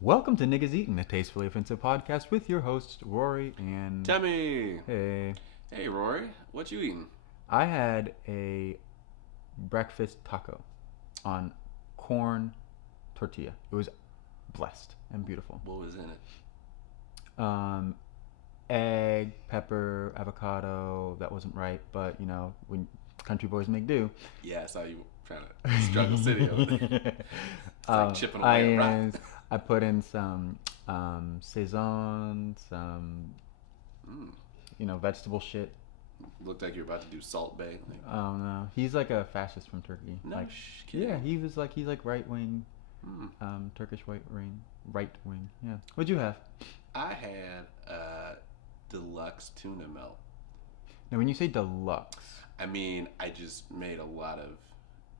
Welcome to Niggas Eatin, a tastefully offensive podcast with your hosts Rory and Temi. Hey. Hey, Rory. What you eating? I had a breakfast taco on corn tortilla. It was blessed and beautiful. What was in it? Egg, pepper, avocado. That wasn't right, but you know, when country boys make do. Yeah, I saw you trying to struggle city over there. It's like chipping away at rock. I put in some Saison, some vegetable shit. Looked like you were about to do Salt Bay. Oh no, he's like a fascist from Turkey. No, like, kidding. yeah, he's like right wing, Turkish right wing. Yeah. What'd you have? I had deluxe tuna melt. Now, when you say deluxe, I mean I just made a lot of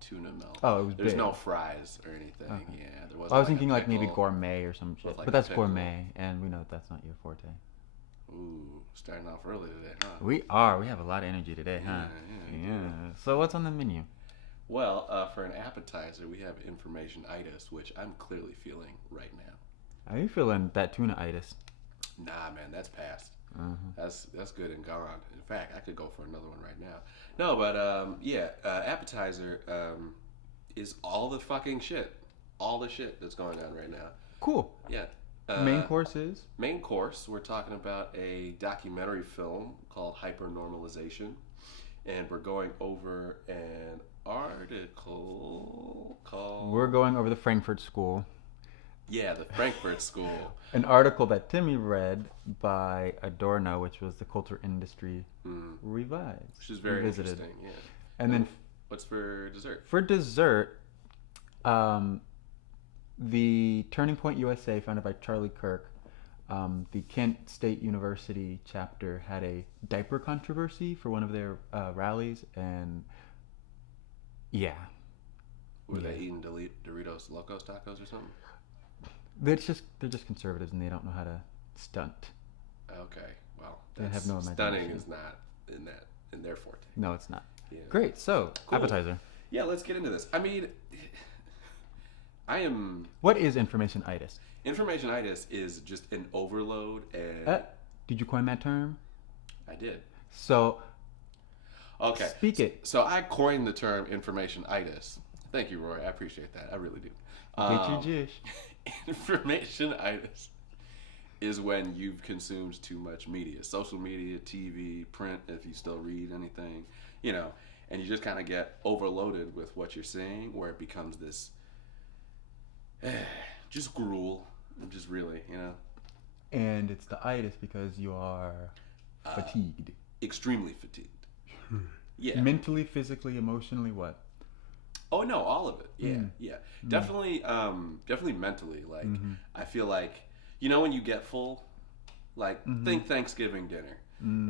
tuna melt. Oh, it was There's big. no fries or anything. Okay. Yeah, there wasn't. I was thinking like maybe pickle. gourmet or some shit, Like but that's pickle. gourmet, and we know that's not your forte. Ooh, starting off early today, huh? We are. We have a lot of energy today, huh? Yeah. So what's on the menu? Well, for an appetizer, we have Information Itis, which I'm clearly feeling right now. Are you feeling that tuna itis? Nah, man, that's past. Uh-huh. That's good and gone. In fact, I could go for another one right now. No, but appetizer is all the fucking shit, all the shit that's going on right now. Cool. Yeah. Main course is? Main course, we're talking about a documentary film called Hypernormalization, and we're going over an article called. We're going over the Frankfurt School. Yeah, the Frankfurt School. An article that Temi read by Adorno, which was the culture industry revised. Which is very revisited. interesting, yeah. And then what's for dessert? For dessert, the Turning Point USA, founded by Charlie Kirk, the Kent State University chapter had a diaper controversy for one of their rallies, and yeah. Were they eating Doritos Locos Tacos or something? They're just conservatives and they don't know how to stunt. Okay, well, they have no imagination. Stunning is not in their forte. No, it's not. Yeah. Great. So, cool. Appetizer. Yeah, let's get into this. I mean, What is Information Itis? Information Itis is just an overload, and did you coin that term? I did. So. Okay. Speak it. So I coined the term Information Itis. Thank you, Rory. I appreciate that. I really do. Get your jish. Information itis is when you've consumed too much media, social media, TV, print, if you still read anything, and you just kind of get overloaded with what you're seeing, where it becomes this just gruel, just really, And it's the itis because you are fatigued. Extremely fatigued. Yeah. Mentally, physically, emotionally, what? Oh no, all of it. Yeah. Definitely mentally. Like I feel like when you get full, like think Thanksgiving dinner.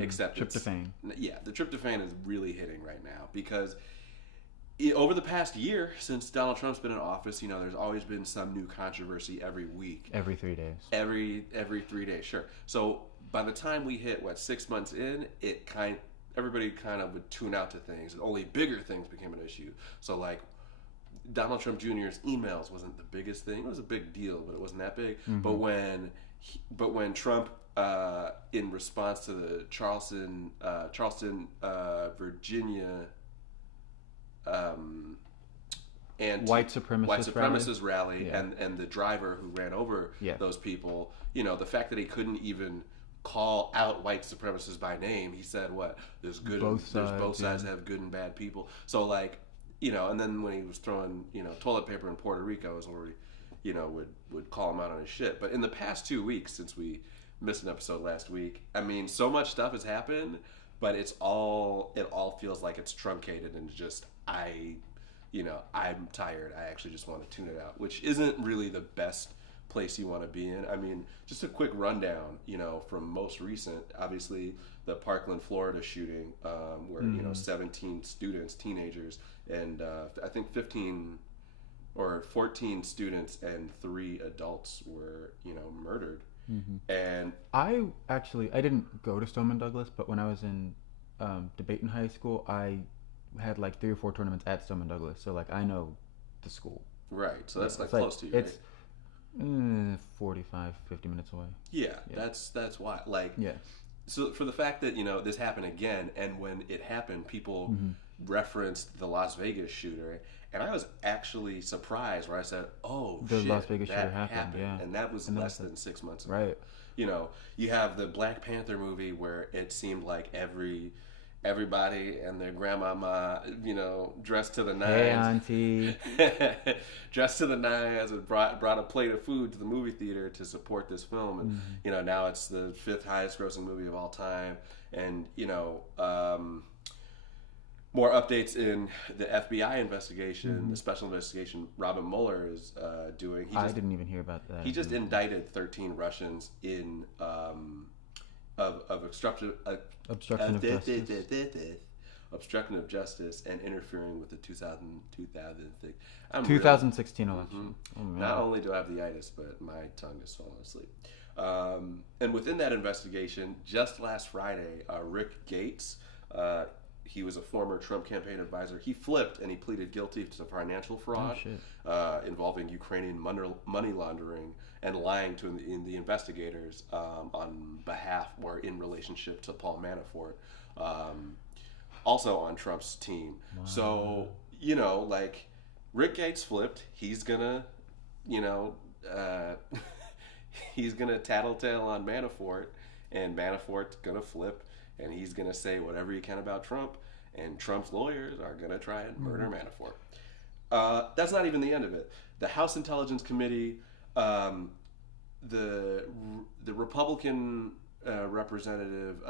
Except tryptophan. The tryptophan is really hitting right now because over the past year since Donald Trump's been in office, there's always been some new controversy every week. Every 3 days. Every 3 days, sure. So by the time we hit 6 months in, everybody kind of would tune out to things, and only bigger things became an issue. So like Donald Trump Jr.'s emails wasn't the biggest thing. It was a big deal, but it wasn't that big. But when Trump, in response to the Charleston, Virginia, white supremacist rally, and the driver who ran over those people, the fact that he couldn't even call out white supremacists by name. He said, there's both sides have good and bad people. So like, and then when he was throwing, toilet paper in Puerto Rico is where we, would call him out on his shit. But in the past 2 weeks, since we missed an episode last week, I mean, so much stuff has happened, but it all feels like it's truncated and just, I'm tired. I actually just want to tune it out, which isn't really the best place you want to be in. I mean, just a quick rundown, from most recent, obviously the Parkland, Florida shooting, where, 17 students, teenagers, and I think 15 or 14 students and 3 adults were, murdered. And I didn't go to Stoneman Douglas, but when I was in debate in high school, I had like 3 or 4 tournaments at Stoneman Douglas, so like I know the school. Right, so that's like close to you, it's 45, 50 minutes away. Yeah. That's why. Like, so for the fact that, this happened again, and when it happened, people referenced the Las Vegas shooter, and I was actually surprised where I said, oh, the Las Vegas shooter happened. Yeah. And that was less than 6 months ago. Right. You have the Black Panther movie where it seemed like everybody and their grandmama, dressed to the nines. Hey, auntie. Dressed to the nines and brought a plate of food to the movie theater to support this film. And, now it's the 5th highest grossing movie of all time. And, more updates in the FBI investigation, the special investigation Robin Mueller is doing. I didn't even hear about that. He just indicted 13 Russians in of obstruction of justice. Obstruction of justice and interfering with the 2016 election. Oh, not only do I have the itis, but my tongue is falling asleep. And within that investigation, just last Friday, Rick Gates, he was a former Trump campaign advisor. He flipped and he pleaded guilty to financial fraud involving Ukrainian money laundering and lying to the investigators on behalf or in relationship to Paul Manafort, also on Trump's team. Wow. So, like Rick Gates flipped. He's gonna, he's gonna tattletale on Manafort, and Manafort's gonna flip. And he's going to say whatever he can about Trump, and Trump's lawyers are going to try and murder Manafort. That's not even the end of it. The House Intelligence Committee, the Republican representative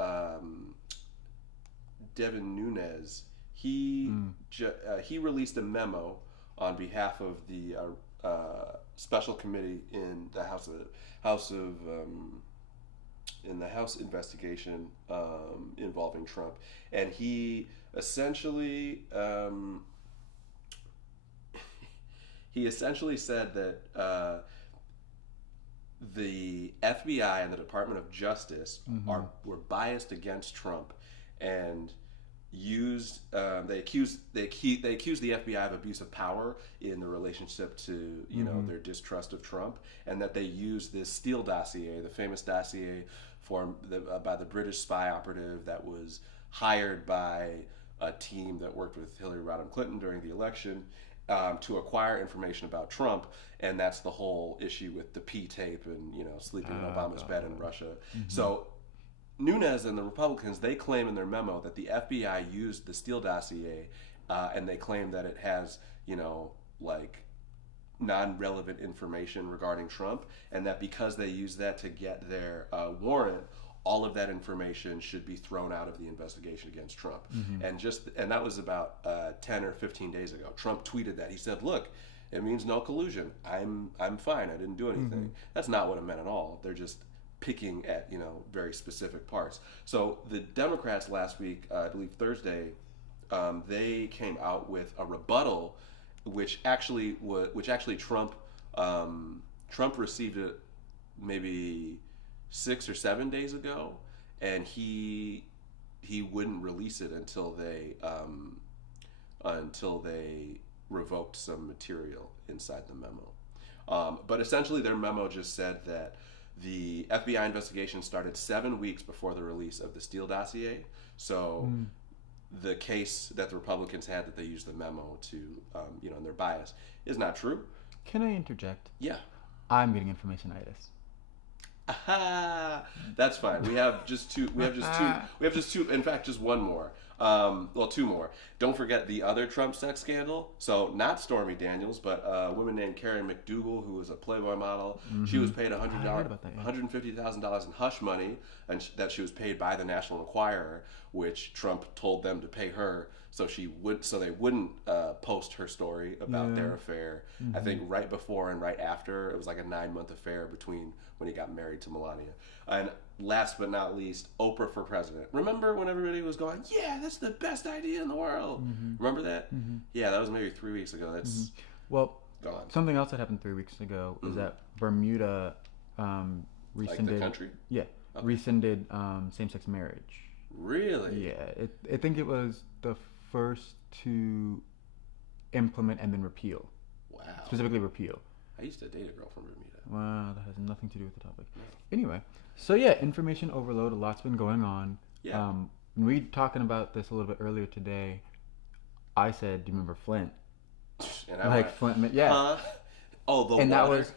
Devin Nunes, he released a memo on behalf of the special committee in the House investigation involving Trump, and he essentially said that the FBI and the Department of Justice were biased against Trump, and they accused the FBI of abuse of power in the relationship to their distrust of Trump, and that they used this Steele dossier, the famous dossier by the British spy operative that was hired by a team that worked with Hillary Rodham Clinton during the election, to acquire information about Trump, and that's the whole issue with the P tape and sleeping in Obama's bed in Russia. So Nunes and the Republicans, they claim in their memo that the FBI used the Steele dossier, and they claim that it has, like non-relevant information regarding Trump, and that because they used that to get their warrant, all of that information should be thrown out of the investigation against Trump. And that was about 10 or 15 days ago. Trump tweeted that. He said, "Look, it means no collusion. I'm fine. I didn't do anything." That's not what it meant at all. They're just picking at very specific parts. So the Democrats last week, I believe Thursday, they came out with a rebuttal, which actually Trump received it maybe 6 or 7 days ago, and he wouldn't release it until they revoked some material inside the memo. But essentially, their memo just said that the FBI investigation started 7 weeks before the release of the Steele dossier. So the case that the Republicans had that they used the memo to, in their bias, is not true. Can I interject? Yeah. I'm getting information itis. Aha! That's fine. We have just two. In fact, just one more. Two more. Don't forget the other Trump sex scandal. So not Stormy Daniels, but a woman named Karen McDougal, who was a Playboy model. She was paid $150,000 in hush money, and that she was paid by the National Enquirer, which Trump told them to pay her So they wouldn't post her story about their affair. I think right before and right after, it was like a 9-month affair between when he got married to Melania. And last but not least, Oprah for president. Remember when everybody was going, yeah, that's the best idea in the world? Remember that? Yeah, that was maybe 3 weeks ago. That's well, gone. Something else that happened 3 weeks ago is that Bermuda rescinded. Like the country? Yeah, rescinded same-sex marriage. Really? Yeah, I think it was the first to implement and then repeal. Wow. Specifically repeal. I used to date a girl from Bermuda. Wow, that has nothing to do with the topic. No. Anyway, so information overload. A lot's been going on. Yeah. We talking about this a little bit earlier today. I said, "Do you remember Flint?" And I Flint, yeah. Oh, the and water. That was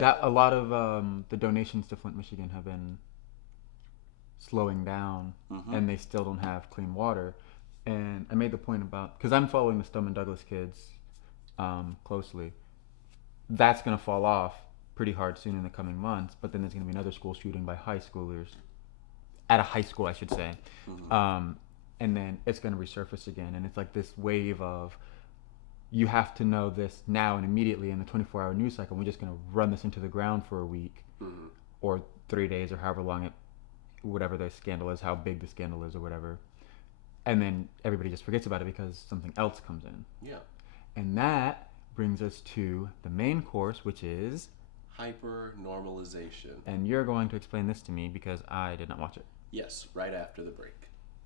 that a lot of the donations to Flint, Michigan have been slowing down, and they still don't have clean water. And I made the point about, because I'm following the Stoneman Douglas kids closely, that's going to fall off pretty hard soon in the coming months, but then there's going to be another school shooting by high schoolers, at a high school I should say, and then it's going to resurface again, and it's like this wave of, you have to know this now and immediately in the 24-hour news cycle. We're just going to run this into the ground for a week or 3 days or however long whatever the scandal is, how big the scandal is or whatever. And then everybody just forgets about it because something else comes in. Yeah. And that brings us to the main course, which is hyper-normalization. And you're going to explain this to me because I did not watch it. Yes, right after the break.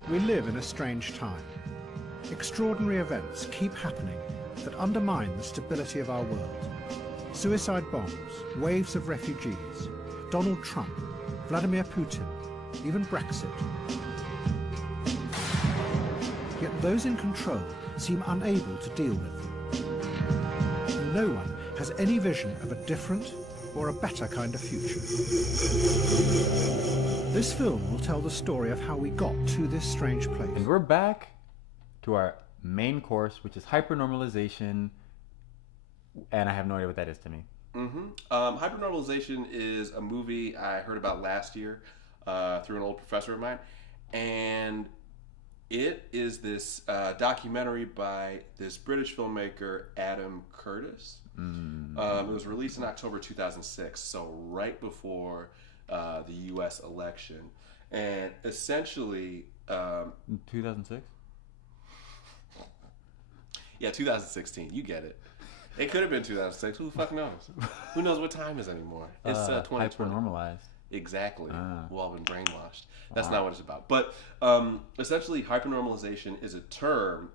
We live in a strange time. Extraordinary events keep happening that undermine the stability of our world. Suicide bombs, waves of refugees, Donald Trump, Vladimir Putin, even Brexit. Yet those in control seem unable to deal with them. And no one has any vision of a different or a better kind of future. This film will tell the story of how we got to this strange place. And we're back to our main course, which is hypernormalization, and I have no idea what that is to me. Hypernormalization is a movie I heard about last year through an old professor of mine, and it is this documentary by this British filmmaker, Adam Curtis. It was released in October 2006, so right before the U.S. election. And essentially... 2006? Yeah, 2016. You get it. It could have been 2006. Who the fuck knows? Who knows what time is anymore? It's 2020. Hyper-normalized. Exactly. We've all been brainwashed. That's not what it's about. But essentially, hypernormalization is a term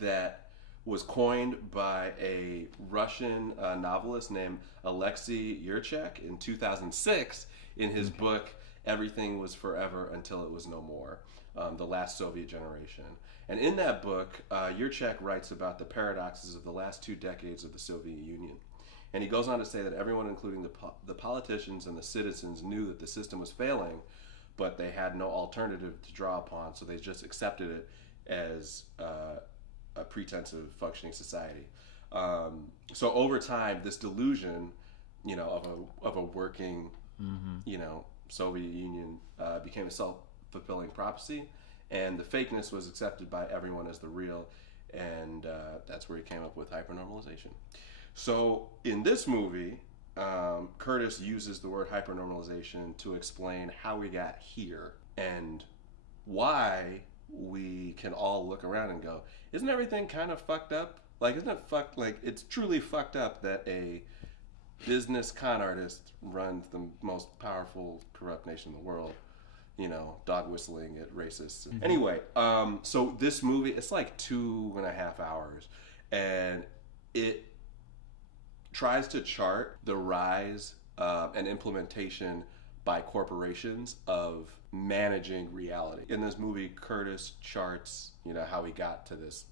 that was coined by a Russian novelist named Alexei Yurchak in 2006 in his book, Everything Was Forever Until It Was No More, The Last Soviet Generation. And in that book, Yurchak writes about the paradoxes of the last 2 decades of the Soviet Union. And he goes on to say that everyone, including the politicians and the citizens, knew that the system was failing, but they had no alternative to draw upon, so they just accepted it as a pretense of functioning society. So over time, this delusion, of a working, Soviet Union became a self-fulfilling prophecy, and the fakeness was accepted by everyone as the real, and that's where he came up with hypernormalization. So in this movie, Curtis uses the word hypernormalization to explain how we got here and why we can all look around and go, isn't everything kind of fucked up? Like, isn't it fucked? Like, it's truly fucked up that a business con artist runs the most powerful, corrupt nation in the world. Dog whistling at racists. Anyway, so this movie, it's like 2.5 hours, and it tries to chart the rise and implementation by corporations of managing reality. In this movie, Curtis charts, how he got to this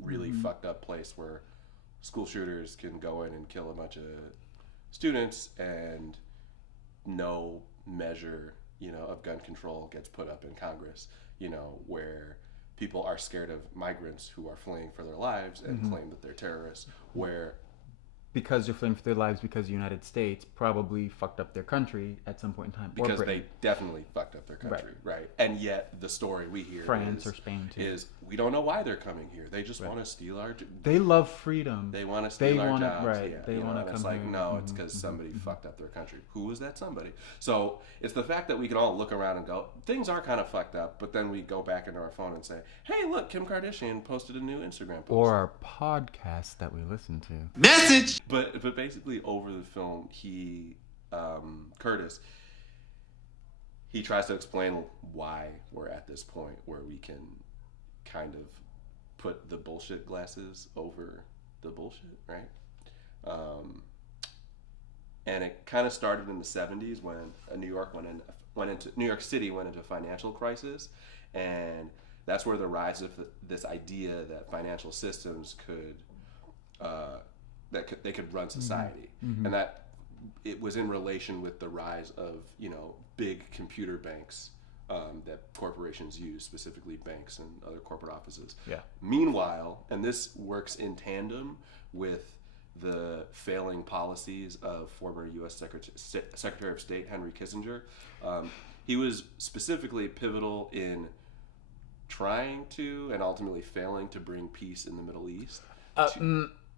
really fucked up place where school shooters can go in and kill a bunch of students and no measure, of gun control gets put up in Congress, where people are scared of migrants who are fleeing for their lives and claim that they're terrorists, where because they're fleeing for their lives because the United States probably fucked up their country at some point in time. Because they definitely fucked up their country, right? And yet the story we hear France or Spain too. Is we don't know why they're coming here. They just want to steal our... They love freedom. They want to steal our jobs. Right. Yeah, they want to come it's like, here. no, it's because somebody fucked up their country. Who was that somebody? So it's the fact that we can all look around and go, things are kind of fucked up, but then we go back into our phone and say, hey, look, Kim Kardashian posted a new Instagram post. Or our podcast that we listen to. Message! But basically over the film, Curtis, he tries to explain why we're at this point where we can kind of put the bullshit glasses over the bullshit, right? And it kind of started in the 70s when New York City went into a financial crisis, and that's where the rise of this idea that financial systems could they could run society, and that it was in relation with the rise of big computer banks that corporations use, specifically banks and other corporate offices. Yeah. Meanwhile, and this works in tandem with the failing policies of former U.S. Secretary of State Henry Kissinger. He was specifically pivotal in trying to and ultimately failing to bring peace in the Middle East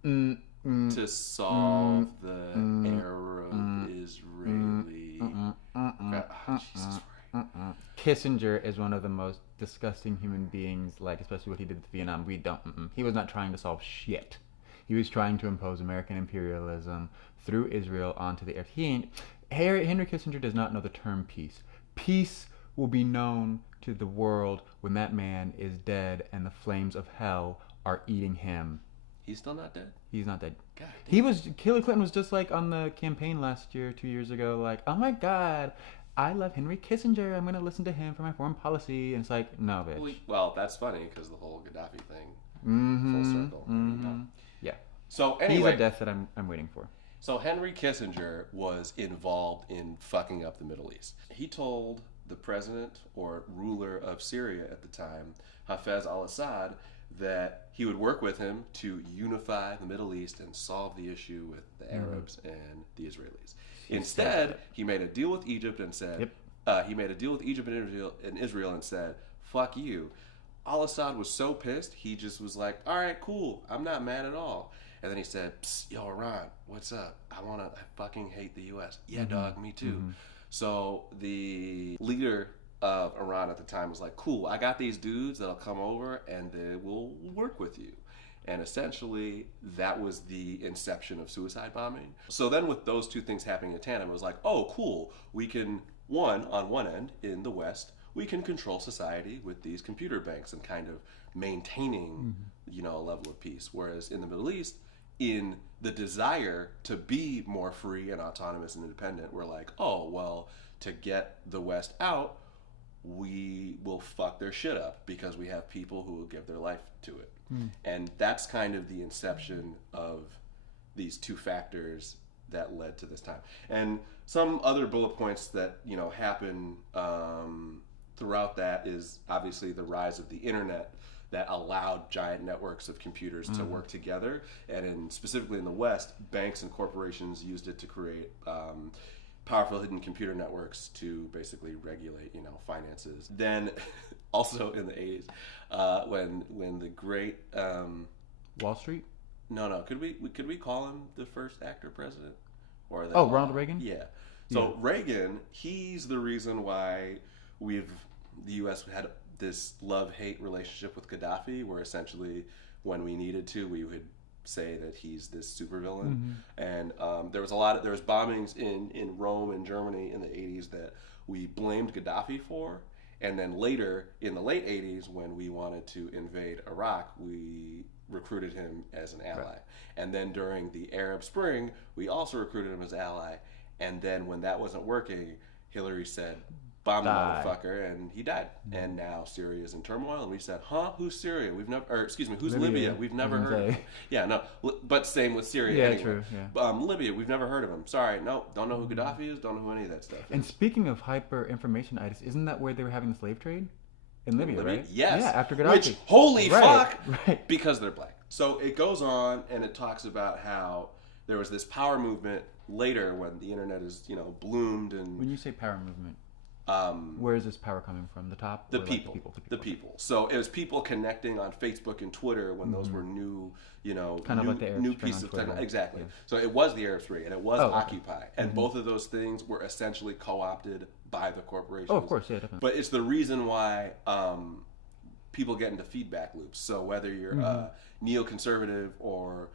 to solve the Arab-Israeli... Jesus Christ. Kissinger is one of the most disgusting human beings, like especially what he did with Vietnam. He was not trying to solve shit. He was trying to impose American imperialism through Israel onto the earth. Henry Kissinger does not know the term peace. Peace will be known to the world when that man is dead and the flames of hell are eating him. He's still not dead? He's not dead. God damn. Hillary Clinton was just like on the campaign last year, 2 years ago, like, oh my God, I love Henry Kissinger. I'm going to listen to him for my foreign policy. And it's like, no, bitch. Well, that's funny because the whole Gaddafi thing, full circle. Yeah. So anyway. He's a death that I'm waiting for. So Henry Kissinger was involved in fucking up the Middle East. He told the president or ruler of Syria at the time, Hafez al-Assad, that he would work with him to unify the Middle East and solve the issue with the Arabs and the Israelis. Instead, he made a deal with Egypt and said, Israel and said, fuck you. Al-Assad was so pissed, he just was like, all right, cool, I'm not mad at all. And then he said, yo, Iran, what's up? I fucking hate the U.S. Yeah, dog, me too. So the leader of Iran at the time was like, cool, I got these dudes that'll come over and they will work with you. And essentially, that was the inception of suicide bombing. So then with those two things happening in tandem, it was like, oh, cool, we can, on one end, in the West, we can control society with these computer banks and kind of maintaining, a level of peace. Whereas in the Middle East, in the desire to be more free and autonomous and independent, we're like, oh, well, to get the West out, we will fuck their shit up because we have people who will give their life to it. And that's kind of the inception of these two factors that led to this time. And some other bullet points that, happen throughout that is obviously the rise of the internet that allowed giant networks of computers to work together. And specifically in the West, banks and corporations used it to create powerful hidden computer networks to basically regulate, finances. Then also in the 80s, when the great... Wall Street? No. Could we call him the first actor president? Or Ronald Reagan? Yeah. So Reagan, he's the reason why the U.S. had this love-hate relationship with Gaddafi, where essentially when we needed to, we would say that he's this supervillain. And there was bombings in Rome and Germany in the 80s that we blamed Gaddafi for. And then later, in the late 80s, when we wanted to invade Iraq, we recruited him as an ally. Right. And then during the Arab Spring, we also recruited him as ally. And then when that wasn't working, Hillary said, bomb the motherfucker, and he died. And now Syria is in turmoil, and we said, who's Syria? Who's Libya? We've never heard of him. Yeah, no, but same with Syria. Yeah, anyway. True. Yeah. Libya, we've never heard of him. Sorry, no, don't know who Gaddafi is, don't know who any of that stuff is. And speaking of hyper information itis, isn't that where they were having the slave trade? In Libya, right? Yes. Yeah, after Gaddafi. Which, holy fuck! Right. Because they're black. So it goes on, and it talks about how there was this power movement later when the internet is, bloomed. And when you say power movement, where is this power coming from? The top? The people. The people. So it was people connecting on Facebook and Twitter when those were new, kind of like the Arab new Spring piece on of Twitter. technology. Exactly. Yeah. So it was the Arab Spring and it was Occupy. Okay. And both of those things were essentially co-opted by the corporations. Oh, of course, yeah, definitely. But it's the reason why people get into feedback loops. So whether you're a neoconservative or,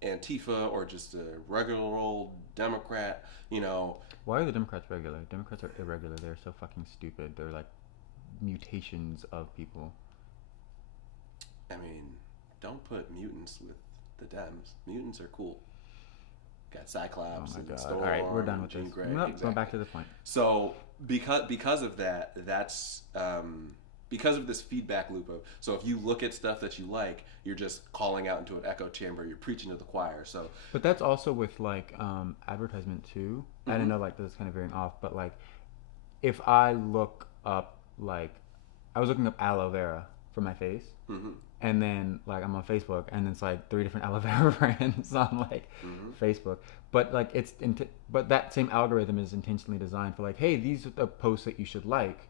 Antifa or just a regular old Democrat, Why are the Democrats regular? Democrats are irregular. They're so fucking stupid. They're like mutations of people. I mean, don't put mutants with the Dems. Mutants are cool. Got Cyclops and Storm. All right, we're done with this. Grey. Nope, Exactly. Going back to the point. So because of that, that's because of this feedback loop of, so if you look at stuff that you like, you're just calling out into an echo chamber. You're preaching to the choir. So, but that's also with like advertisement too. I don't know, like this is kind of veering off, but like if I look up, like I was looking up aloe vera for my face, and then like I'm on Facebook, and it's like 3 different aloe vera brands on like Facebook. But like but that same algorithm is intentionally designed for like, hey, these are the posts that you should like.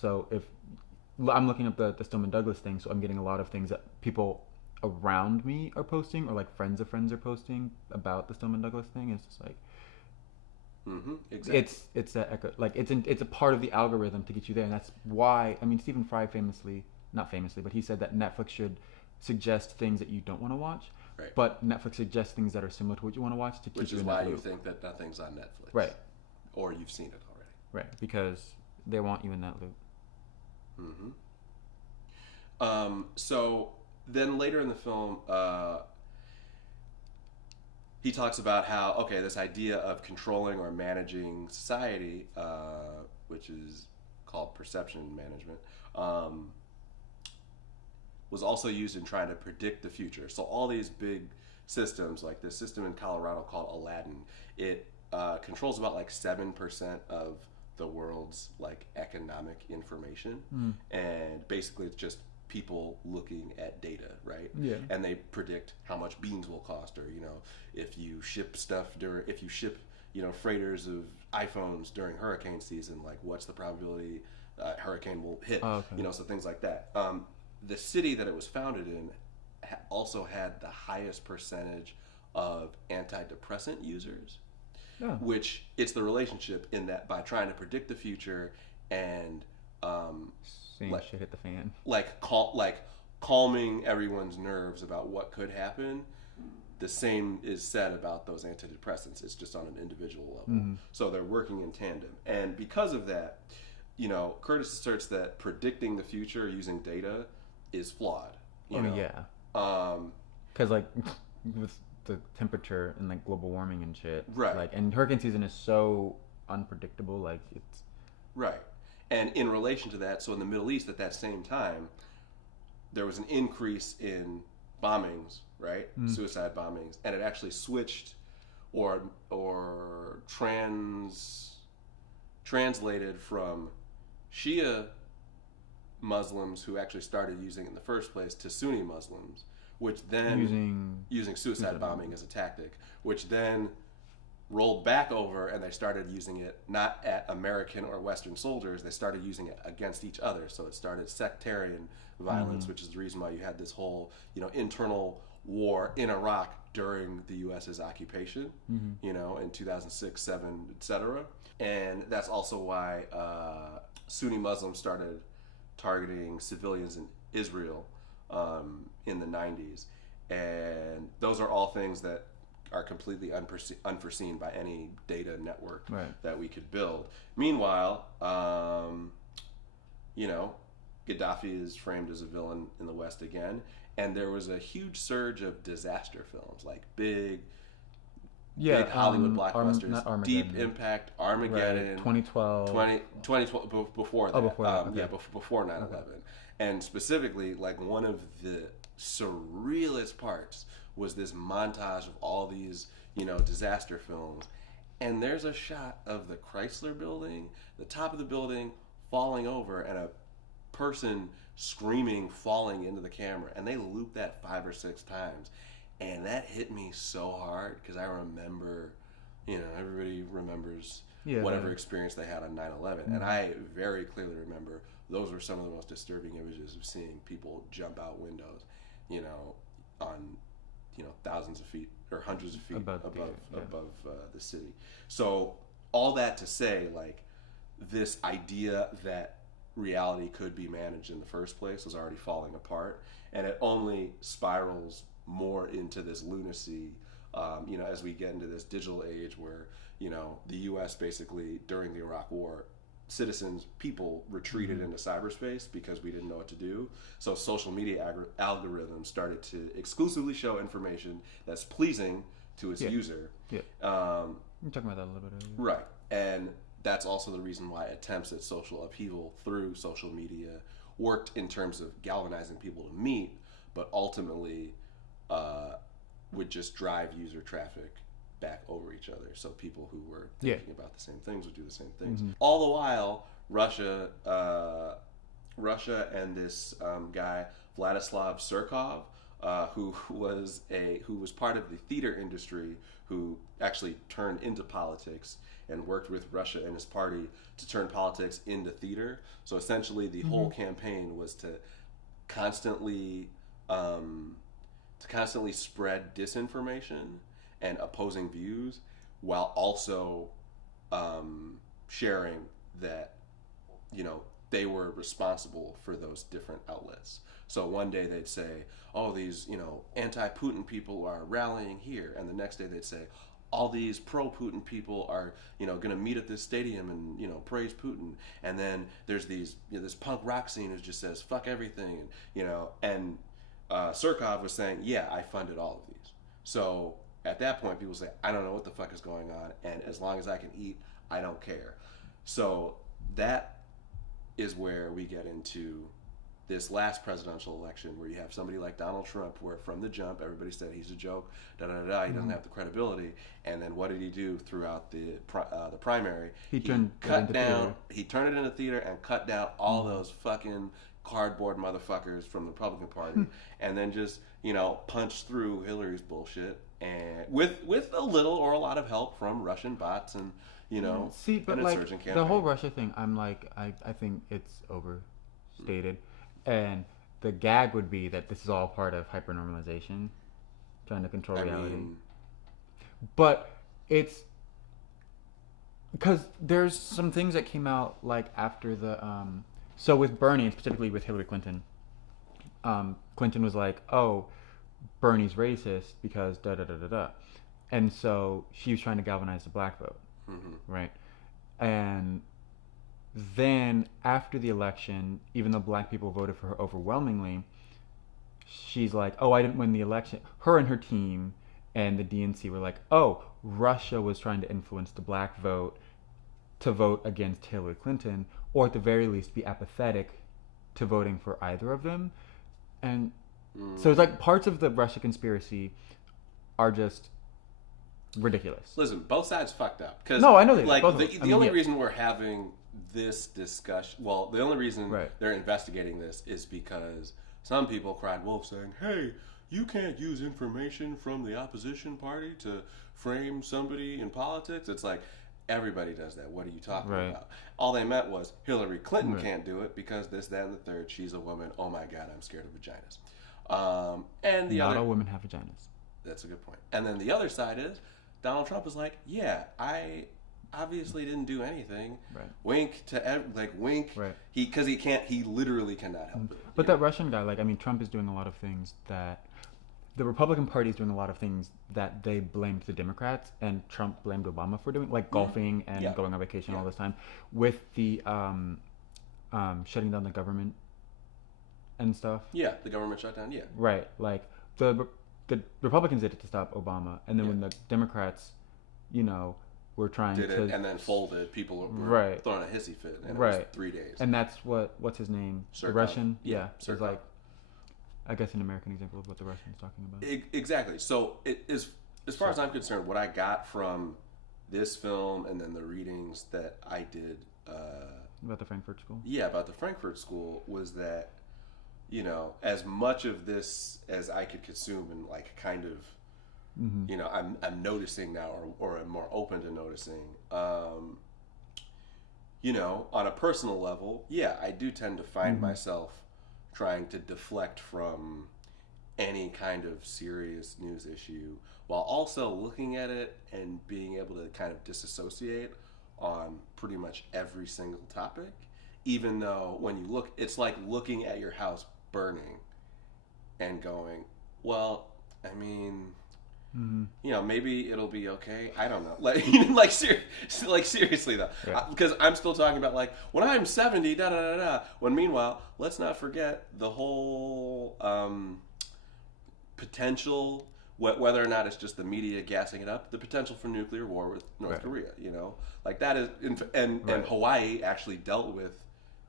So if I'm looking up the Stoneman Douglas thing, so I'm getting a lot of things that people around me are posting, or like friends of friends are posting about the Stoneman Douglas thing. It's just like, exactly. It's that echo, like it's a part of the algorithm to get you there, and that's why Stephen Fry not famously, but he said that Netflix should suggest things that you don't want to watch, right. But Netflix suggests things that are similar to what you want to watch to keep you in that loop. Which is why you think that nothing's on Netflix, right? Or you've seen it already, right? Because they want you in that loop. So then later in the film, he talks about how, this idea of controlling or managing society, which is called perception management, was also used in trying to predict the future. So all these big systems, like this system in Colorado called Aladdin, it controls about like 7% of the world's like economic information, and basically it's just people looking at data, right? Yeah. And they predict how much beans will cost, or if you ship freighters of iPhones during hurricane season, like what's the probability hurricane will hit? Oh, okay. So things like that. The city that it was founded in also had the highest percentage of antidepressant users. Yeah. Which it's the relationship in that by trying to predict the future and seeing shit hit the fan, like calming everyone's nerves about what could happen. The same is said about those antidepressants. It's just on an individual level. So they're working in tandem, and because of that, Curtis asserts that predicting the future using data is flawed. Because like with the temperature and like global warming and shit, right? Like, and hurricane season is so unpredictable. Like it's right. And in relation to that, so in the Middle East at that same time, there was an increase in bombings, right? Suicide bombings, and it actually switched or translated from Shia Muslims who actually started using it in the first place to Sunni Muslims, which then using suicide bombing as a tactic, which then rolled back over and they started using it not at American or Western soldiers, they started using it against each other. So it started sectarian violence, which is the reason why you had this whole, internal war in Iraq during the US's occupation, in 2006, 7, etc. And that's also why Sunni Muslims started targeting civilians in Israel in the 90s. And those are all things that are completely unforeseen by any data network that we could build. Meanwhile, Gaddafi is framed as a villain in the West again, and there was a huge surge of disaster films, like big Hollywood blockbusters, Deep Impact, Armageddon, 2012, before that, before 9/11, and specifically, like one of the surrealist parts was this montage of all these, disaster films, and there's a shot of the Chrysler Building, the top of the building falling over, and a person screaming falling into the camera, and they loop that 5 or 6 times, And that hit me so hard because I remember, everybody remembers whatever experience they had on 9/11. And I very clearly remember those were some of the most disturbing images of seeing people jump out windows, on, thousands of feet or hundreds of feet above the city. So all that to say, like, this idea that reality could be managed in the first place was already falling apart, and it only spirals more into this lunacy, as we get into this digital age where, the U.S. basically during the Iraq War, people retreated into cyberspace because we didn't know what to do. So social media algorithms started to exclusively show information that's pleasing to its user. Yeah. We're talking about that a little bit earlier. Right. And that's also the reason why attempts at social upheaval through social media worked in terms of galvanizing people to meet, but ultimately would just drive user traffic back over each other. So people who were thinking about the same things would do the same things. All the while, Russia and this guy Vladislav Surkov, who was part of the theater industry, who actually turned into politics and worked with Russia and his party to turn politics into theater. So essentially, the whole campaign was to constantly spread disinformation and opposing views, while also sharing that they were responsible for those different outlets. So one day they'd say, oh, these anti-Putin people are rallying here, and the next day they'd say, all these pro-Putin people are going to meet at this stadium and praise Putin. And then there's these this punk rock scene who just says fuck everything, and Surkov was saying, yeah, I funded all of these. So at that point, people say, I don't know what the fuck is going on, and as long as I can eat, I don't care. So that is where we get into this last presidential election, where you have somebody like Donald Trump, where from the jump everybody said he's a joke, he doesn't have the credibility, and then what did he do throughout the primary? He turned it into theater and cut down all those fucking cardboard motherfuckers from the Republican Party, and then just punched through Hillary's bullshit, and with a little or a lot of help from Russian bots and but an like insurgent campaign. The whole Russia thing, I'm like, I think it's overstated, and the gag would be that this is all part of hypernormalization, trying to control reality. But it's because there's some things that came out like after the so with Bernie, and specifically with Hillary Clinton, Clinton was like, oh, Bernie's racist because da da da da da, and so she was trying to galvanize the black vote, right? And then after the election, even though black people voted for her overwhelmingly, she's like, oh, I didn't win the election. Her and her team and the DNC were like, oh, Russia was trying to influence the black vote to vote against Hillary Clinton, or at the very least be apathetic to voting for either of them. And so it's like parts of the Russia conspiracy are just ridiculous. Listen, both sides fucked up. No, I know they like both the only reason we're having this discussion, well, the only reason they're investigating this is because some people cried wolf, saying, hey, you can't use information from the opposition party to frame somebody in politics. It's like, everybody does that. What are you talking about? All they meant was Hillary Clinton can't do it because this, that, and the third. She's a woman. Oh my God, I'm scared of vaginas. And not all women have vaginas. That's a good point. And then the other side is Donald Trump is like, yeah, I obviously didn't do anything. Right. Wink to wink. Right. He literally cannot help it. But that Russian guy, Trump is doing a lot of things that the Republican Party is doing a lot of things that they blamed the Democrats, and Trump blamed Obama for doing, like golfing and going on vacation all this time, with the shutting down the government and stuff. Yeah, the government shutdown. Yeah. Right. Like the Republicans did it to stop Obama, and then when the Democrats, were trying did to it and then folded, people were throwing a hissy fit, and it was 3 days. And that's what's his name? Surkov. The Russian. Yeah. Surkov. It's like, I guess, an American example of what the Russians talking about. Exactly. So as far as I'm concerned, what I got from this film and then the readings that I did about the Frankfurt School. Yeah, about the Frankfurt School was that, as much of this as I could consume and like kind of, I'm noticing now, or I'm more open to noticing. On a personal level, yeah, I do tend to find myself trying to deflect from any kind of serious news issue while also looking at it and being able to kind of disassociate on pretty much every single topic, even though when you look, it's like looking at your house burning and going, well, I mean, maybe it'll be okay. I don't know. Like seriously though, because I'm still talking about like when I'm 70, da da da da. When meanwhile, let's not forget the whole potential, whether or not it's just the media gassing it up, the potential for nuclear war with North Korea. Like that is, and Hawaii actually dealt with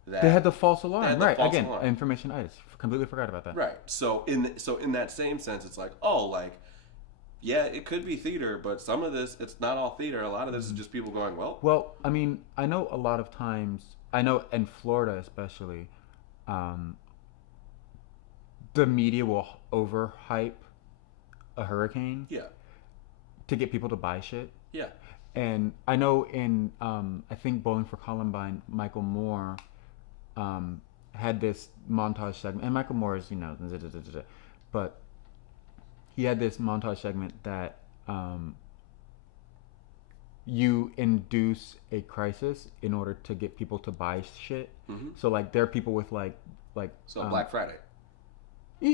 that. They had the false alarm, right? Again, information itis. Completely forgot about that. Right. So in that same sense, it's like, oh, like. Yeah, it could be theater, but some of this, it's not all theater. A lot of this is just people going, well. Well, I mean, I know a lot of times, in Florida especially, the media will overhype a hurricane. Yeah. To get people to buy shit. Yeah. And I know in, I think Bowling for Columbine, Michael Moore had this montage segment. And Michael Moore is, but he had this montage segment that you induce a crisis in order to get people to buy shit. So like there are people with like Black Friday.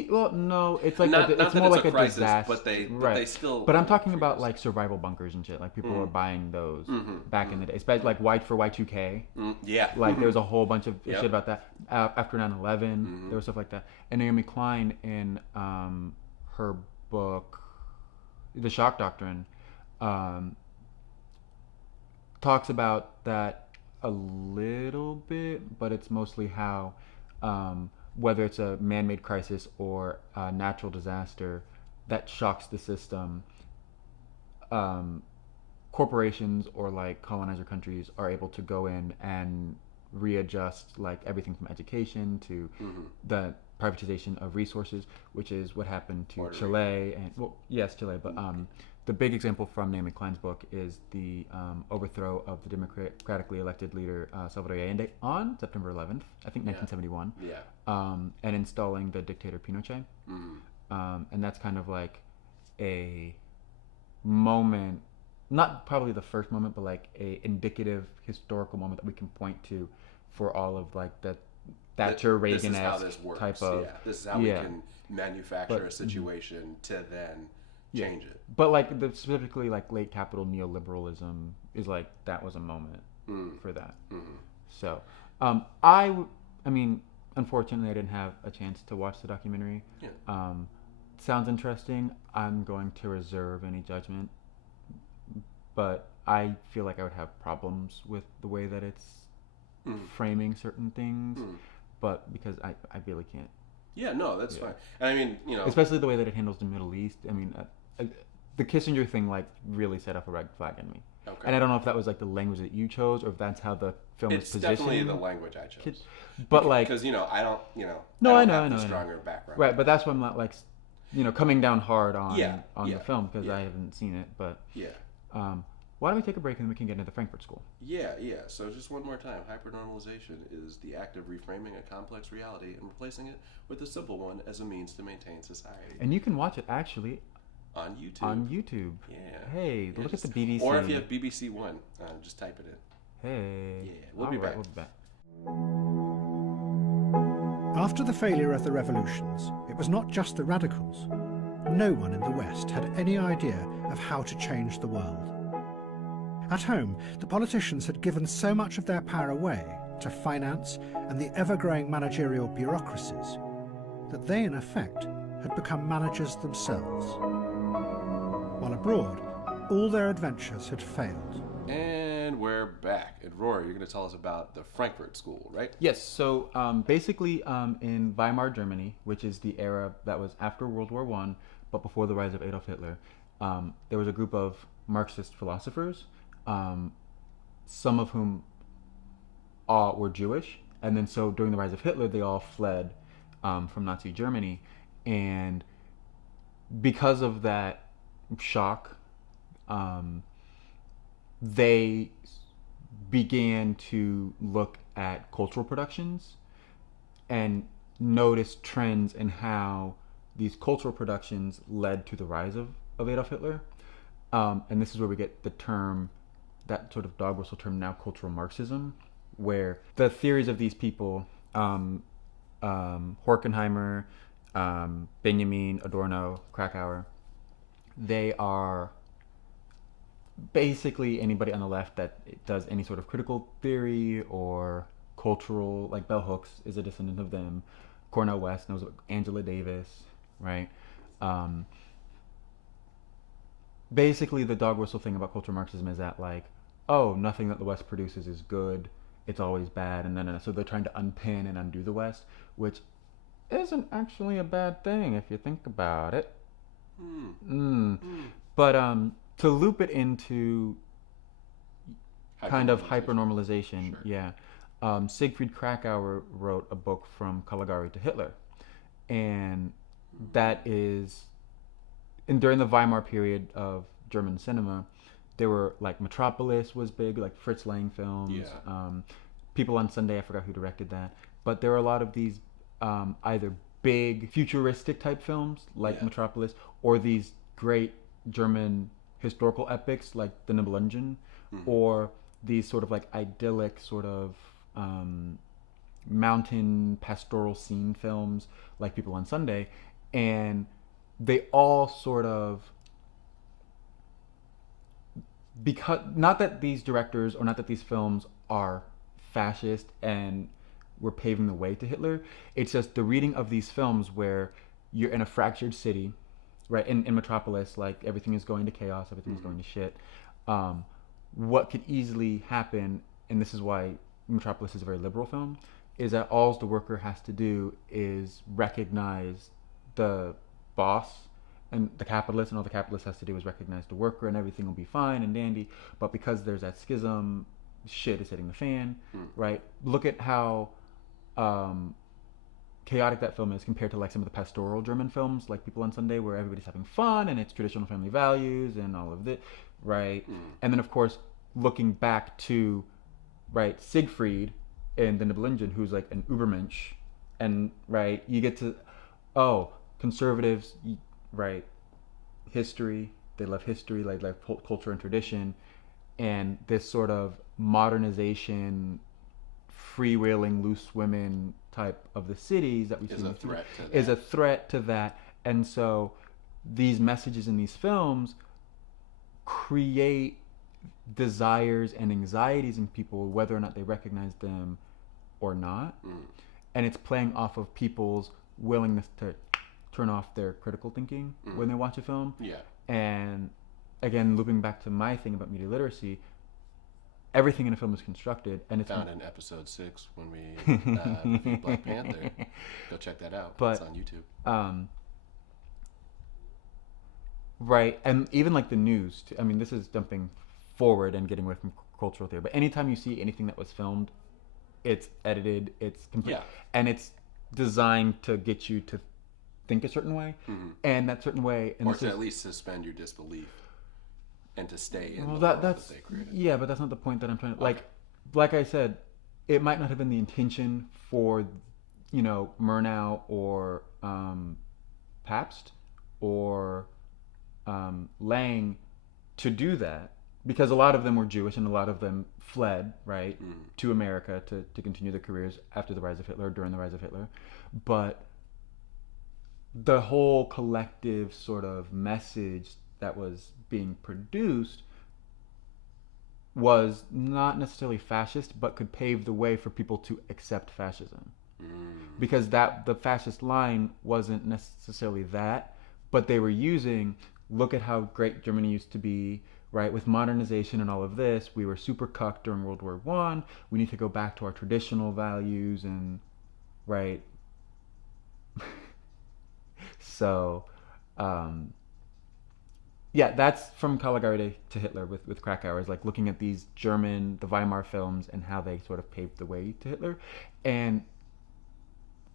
Well, no, it's like it's more like a crisis, disaster. but they still. But I'm talking about like survival bunkers and shit. Like people were buying those back in the day, especially like for Y2K. Yeah. Like there was a whole bunch of shit about that after 9/11. There was stuff like that. And Naomi Klein in her book, The Shock Doctrine, talks about that a little bit, but it's mostly how. Whether it's a man-made crisis or a natural disaster that shocks the system, corporations or like colonizer countries are able to go in and readjust like everything from education to the privatization of resources, which is what happened to Chile and Chile, but the big example from Naomi Klein's book is the overthrow of the democratically elected leader Salvador Allende on September 11th, I think 1971, and installing the dictator Pinochet. And that's kind of like a moment, not probably the first moment, but like a indicative historical moment that we can point to for all of like the Thatcher Reagan-esque type of. Yeah, this is how we can manufacture a situation to then change it. But like specifically like late capital neoliberalism is like that was a moment for that. So I mean, unfortunately I didn't have a chance to watch the documentary. Sounds interesting. I'm going to reserve any judgment, but I feel like I would have problems with the way that it's framing certain things, but because I really can't. Yeah, no, that's fine. And I mean, especially the way that it handles the Middle East. I mean, the Kissinger thing like really set up a red flag in me. Okay. And I don't know if that was like the language that you chose or if that's how the film is positioned. It's definitely the language I chose. But like, because I don't, I know, have a stronger background. Right, but that's why I'm not like, coming down hard on the film because I haven't seen it. But why don't we take a break and then we can get into the Frankfurt School? Yeah. So just one more time, hypernormalization is the act of reframing a complex reality and replacing it with a simple one as a means to maintain society. And you can watch it actually on YouTube. Yeah. Hey, look at the BBC. Or if you have BBC One, just type it in. Hey. Yeah, we'll be back. After the failure of the revolutions, it was not just the radicals. No one in the West had any idea of how to change the world. At home, the politicians had given so much of their power away to finance and the ever-growing managerial bureaucracies that they, in effect, had become managers themselves. While abroad, all their adventures had failed. And we're back. And Rory, you're going to tell us about the Frankfurt School, right? Yes. So basically in Weimar, Germany, which is the era that was after World War I, but before the rise of Adolf Hitler, there was a group of Marxist philosophers, some of whom were Jewish. And then so during the rise of Hitler, they all fled from Nazi Germany, and because of that shock, they began to look at cultural productions and notice trends in how these cultural productions led to the rise of Adolf Hitler. And this is where we get the term, that sort of dog whistle term now, cultural Marxism, where the theories of these people, Horkheimer, Benjamin, Adorno, Krakauer, they are basically anybody on the left that does any sort of critical theory or cultural, like Bell Hooks is a descendant of them. Cornel West knows Angela Davis, right? Basically, the dog whistle thing about cultural Marxism is that, like, oh, nothing that the West produces is good. It's always bad. And so they're trying to unpin and undo the West, which isn't actually a bad thing if you think about it. But to loop it into kind of hypernormalization, sure. yeah. Siegfried Krakauer wrote a book From Caligari to Hitler, and that is, and during the Weimar period of German cinema, there were, like, Metropolis was big, like Fritz Lang films. Yeah. People on Sunday, I forgot who directed that, but there were a lot of these either big futuristic type films like Metropolis, or these great German historical epics like The Nibelungen, or these sort of like idyllic sort of mountain pastoral scene films like People on Sunday. And they all sort of, because not that these directors or not that these films are fascist and were paving the way to Hitler, it's just the reading of these films where you're in a fractured city, right? In Metropolis, like, everything is going to chaos, everything is going to shit. What could easily happen, and this is why Metropolis is a very liberal film, is that all the worker has to do is recognize the boss and the capitalist, and all the capitalist has to do is recognize the worker, and everything will be fine and dandy. But because there's that schism, shit is hitting the fan, right? Look at how chaotic that film is compared to, like, some of the pastoral German films like People on Sunday, where everybody's having fun and it's traditional family values and all of it, right? And then, of course, looking back to, right, Siegfried in The Nibelungen, who's like an Ubermensch, and, right, you get to, oh, conservatives, right, history, they love history, like culture and tradition, and this sort of modernization, freewheeling, loose women type of the cities that we see is a threat to that. And so these messages in these films create desires and anxieties in people, whether or not they recognize them or not. And it's playing off of people's willingness to turn off their critical thinking when they watch a film. And again, looping back to my thing about media literacy, everything in a film is constructed, and it's found in episode 6 when we reviewed Black Panther. Go check that out. But it's on YouTube. Right, and even like the news. I mean, this is jumping forward and getting away from cultural theory. But anytime you see anything that was filmed, it's edited, it's complete, and it's designed to get you to think a certain way, and that certain way, and or to at least suspend your disbelief. And to stay in that's that they created. Yeah, but that's not the point that I'm trying to like I said, it might not have been the intention for, you know, Murnau or Pabst or Lang to do that, because a lot of them were Jewish and a lot of them fled, right, to America to continue their careers after the rise of Hitler, during the rise of Hitler. But the whole collective sort of message that was being produced was not necessarily fascist, but could pave the way for people to accept fascism. Because that the fascist line wasn't necessarily that, but they were using, look at how great Germany used to be, right? With modernization and all of this, we were super cucked during World War I. We need to go back to our traditional values, and right. So, yeah, that's From Caligari to Hitler with Krakauer, is like looking at these the Weimar films and how they sort of paved the way to Hitler. And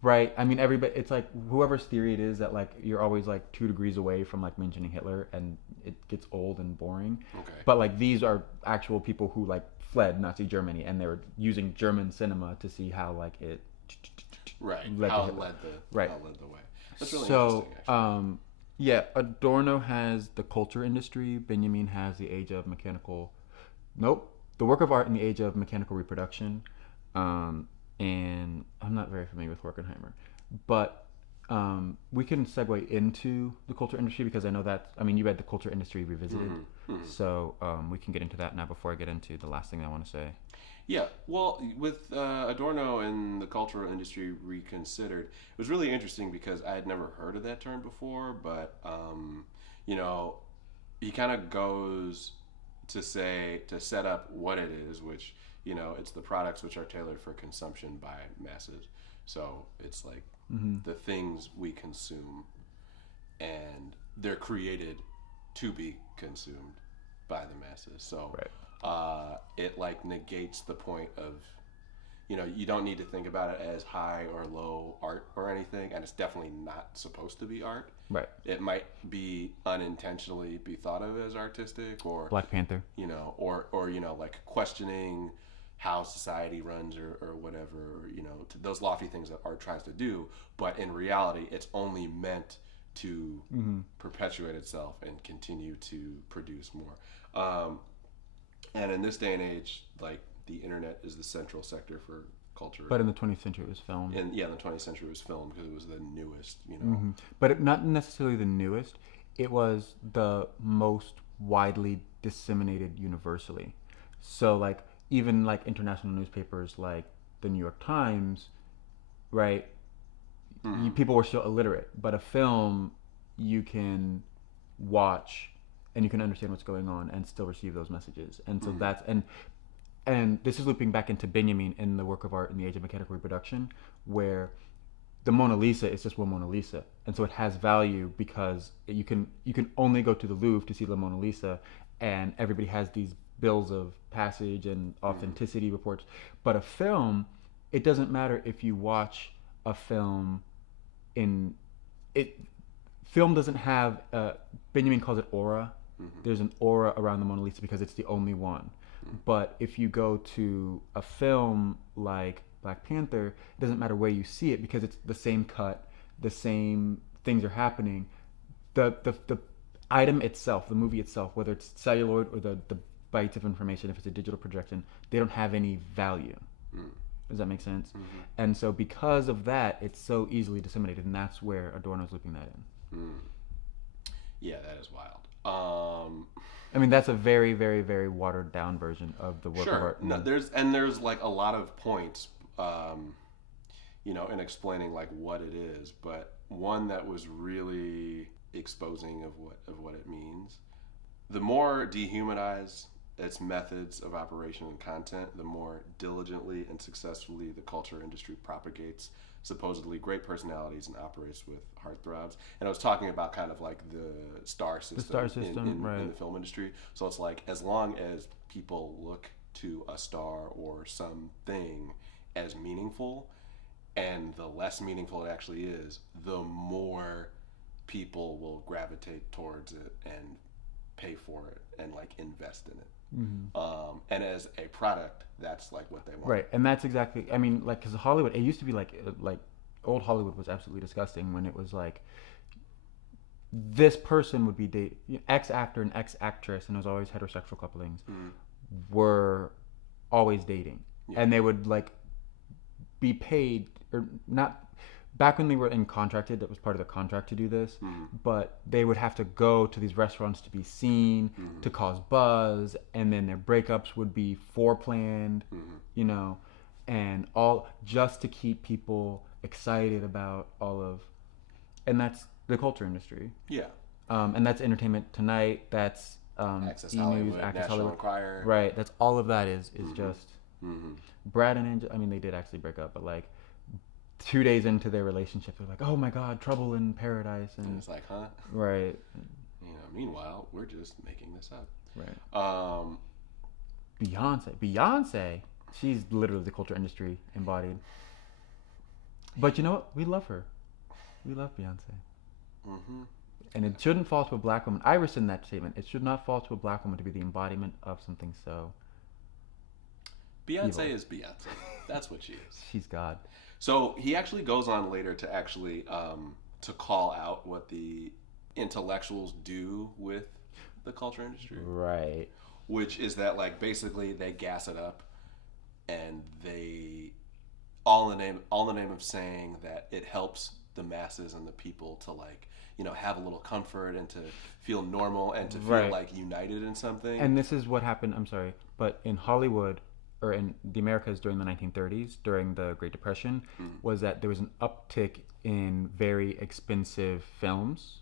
Right. I mean, everybody. It's like whoever's theory it is that like you're always like 2 degrees away from like mentioning Hitler, and it gets old and boring. Okay. But like these are actual people who like fled Nazi Germany, and they were using German cinema to see how like it. Right. Led how to it led the right. how it led the way. That's really so, interesting. Actually. Yeah, Adorno has the culture industry. Benjamin has the age of mechanical. Nope. The work of art in the age of mechanical reproduction. And I'm not very familiar with Horkheimer, but we can segue into the culture industry because I know that. I mean, you had the culture industry revisited, so we can get into that now before I get into the last thing I want to say. Yeah, well, with Adorno and the cultural industry reconsidered, it was really interesting because I had never heard of that term before, but he kind of goes to set up what it is, which it's the products which are tailored for consumption by masses. So it's like the things we consume, and they're created to be consumed by the masses. So it like negates the point of, you don't need to think about it as high or low art or anything, and it's definitely not supposed to be art. Right. It might be unintentionally be thought of as artistic, or Black Panther. Or like questioning how society runs or whatever, to those lofty things that art tries to do, but in reality it's only meant to perpetuate itself and continue to produce more. And in this day and age, like, the internet is the central sector for culture. But in the 20th century it was filmed. In the 20th century it was filmed because it was the newest, But not necessarily the newest. It was the most widely disseminated universally. So like even like international newspapers like the New York Times, right? People were still illiterate, but a film you can watch and you can understand what's going on and still receive those messages. And so that's and this is looping back into Benjamin in the work of art in the age of mechanical reproduction, where the Mona Lisa is just one Mona Lisa, and so it has value because you can only go to the Louvre to see the Mona Lisa, and everybody has these bills of passage and authenticity reports. But a film, it doesn't matter if you watch a film film doesn't have Benjamin calls it aura. There's an aura around the Mona Lisa because it's the only one. But if you go to a film like Black Panther, it doesn't matter where you see it because it's the same cut, the same things are happening. The item itself, the movie itself, whether it's celluloid or the bytes of information, if it's a digital projection, they don't have any value. Does that make sense? And so because of that, it's so easily disseminated, and that's where Adorno's looping that in. Yeah, that is wild. I mean, that's a very, very, very watered down version of the work of art. No, there's like a lot of points, in explaining like what it is, but one that was really exposing of what it means. The more dehumanized its methods of operation and content, the more diligently and successfully the culture industry propagates supposedly great personalities and operates with heartthrobs. And I was talking about kind of like the star system, in the film industry. So it's like, as long as people look to a star or something as meaningful, and the less meaningful it actually is, the more people will gravitate towards it and pay for it and like invest in it. And as a product, that's like what they want. Right, and that's exactly. I mean, like, because Hollywood, it used to be like old Hollywood was absolutely disgusting when it was like this person would be X actor and X actress, and it was always heterosexual couplings were always dating, and they would like be paid or not. Back when they were contracted, that was part of the contract to do this, but they would have to go to these restaurants to be seen, to cause buzz, and then their breakups would be foreplanned, and all just to keep people excited about all of, and that's the culture industry. Yeah. And that's Entertainment Tonight, that's Access Hollywood, Access National Hollywood. Enquirer. Right, that's all of that is just, Brad and Angel, I mean, they did actually break up, but like, 2 days into their relationship, they're like, "Oh my God, trouble in paradise," and it's like, huh? Right. Meanwhile, we're just making this up. Right. Beyonce, she's literally the culture industry embodied. But you know what? We love her. We love Beyonce. Mm-hmm. And it shouldn't fall to a black woman. I rescind that statement. It should not fall to a black woman to be the embodiment of something so Beyonce evil. is Beyonce. That's what she is. She's God. So he actually goes on later to actually to call out what the intellectuals do with the culture industry. Right. Which is that, like, basically they gas it up and they all in the name of saying that it helps the masses and the people to, like, you know, have a little comfort and to feel normal and to feel like united in something. And this is what happened, I'm sorry, but in Hollywood or in the Americas during the 1930s, during the Great Depression, was that there was an uptick in very expensive films.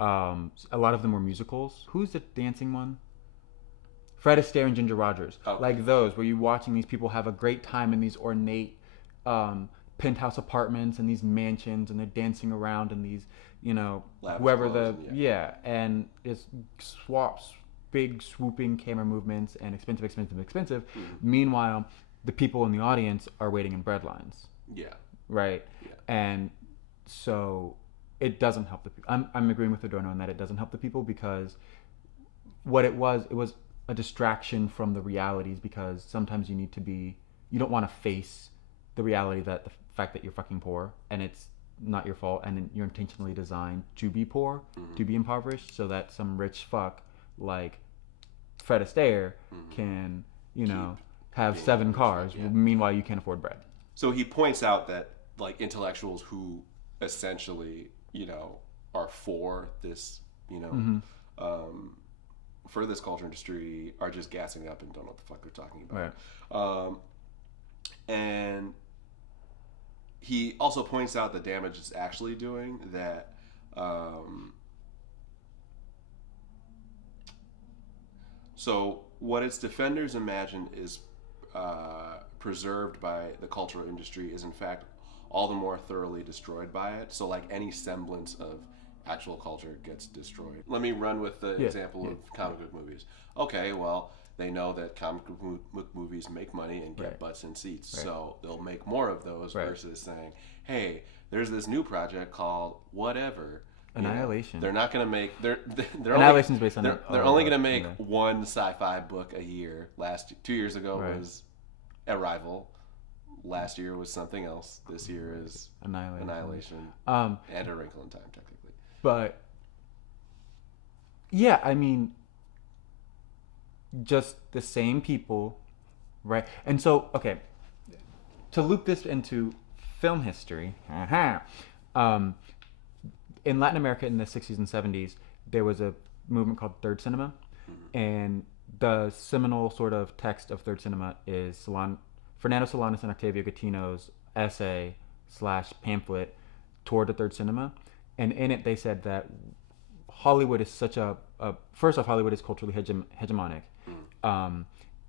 A lot of them were musicals. Who's the dancing one? Fred Astaire and Ginger Rogers. Oh. Like those, where you're watching these people have a great time in these ornate penthouse apartments and these mansions, and they're dancing around in these, you know, lavish whoever clothes, the and it's swaps, big swooping camera movements and expensive. Meanwhile, the people in the audience are waiting in bread lines. Yeah. Right. Yeah. And so it doesn't help the people. I'm agreeing with Adorno in that it doesn't help the people, because what it was a distraction from the realities, because sometimes you don't want to face the reality that the fact that you're fucking poor and it's not your fault, and you're intentionally designed to be poor, to be impoverished, so that some rich fuck like Fred Astaire can, you know, have 7 cars. Meanwhile, you can't afford bread. So he points out that, like, intellectuals who essentially, you know, are for this, you know, for this culture industry are just gassing up and don't know what the fuck they're talking about. Right. And he also points out the damage it's actually doing, that so what its defenders imagine is preserved by the cultural industry is in fact all the more thoroughly destroyed by it. So, like, any semblance of actual culture gets destroyed. Let me run with the example of comic book movies. Okay, well, they know that comic book movies make money and get butts in seats, so they'll make more of those versus saying, hey, there's this new project called whatever. Annihilation. They're not going to make... Annihilation's based on... They're only going to make one sci-fi book a year. 2 years ago was Arrival. Last year was something else. This year is Annihilation. And A Wrinkle in Time, technically. But, yeah, I mean, just the same people, right? And so, okay, to loop this into film history, in Latin America in the 60s and 70s, there was a movement called Third Cinema, and the seminal sort of text of Third Cinema is Fernando Solanas and Octavio Gattino's essay / pamphlet toward the Third Cinema. And in it, they said that Hollywood is such first off, Hollywood is culturally hegemonic.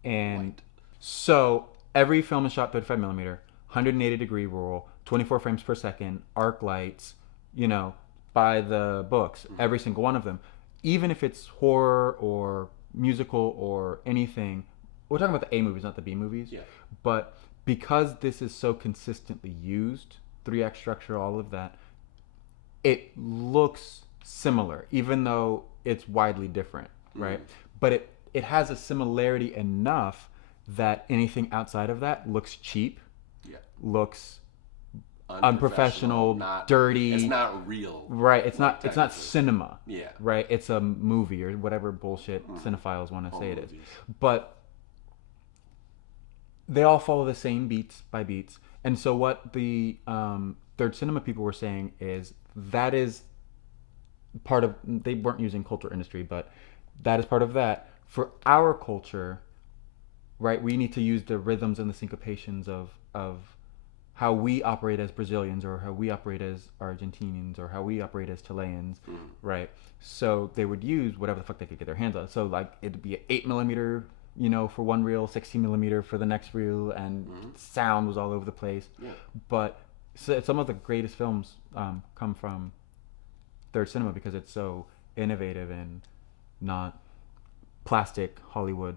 And so every film is shot 35 millimeter, 180-degree rule, 24 frames per second, arc lights, you know, by the books, every single one of them. Even if it's horror or musical or anything, we're talking about the A movies, not the B movies. Yeah. But because this is so consistently used, 3-act structure, all of that, it looks similar, even though it's widely different, right? But it has a similarity enough that anything outside of that looks cheap, looks unprofessional, dirty. It's not real. Right. It's not cinema. Yeah. Right. It's a movie or whatever bullshit cinephiles want to say it is. But they all follow the same beats by beats. And so what the Third Cinema people were saying is that is part of, they weren't using culture industry, but that is part of that. For our culture, right, we need to use the rhythms and the syncopations of how we operate as Brazilians, or how we operate as Argentinians, or how we operate as Chileans, right? So they would use whatever the fuck they could get their hands on. So, like, it'd be an 8 millimeter, you know, for one reel, 16 millimeter for the next reel, and sound was all over the place. Yeah. But some of the greatest films come from Third Cinema because it's so innovative and not plastic Hollywood,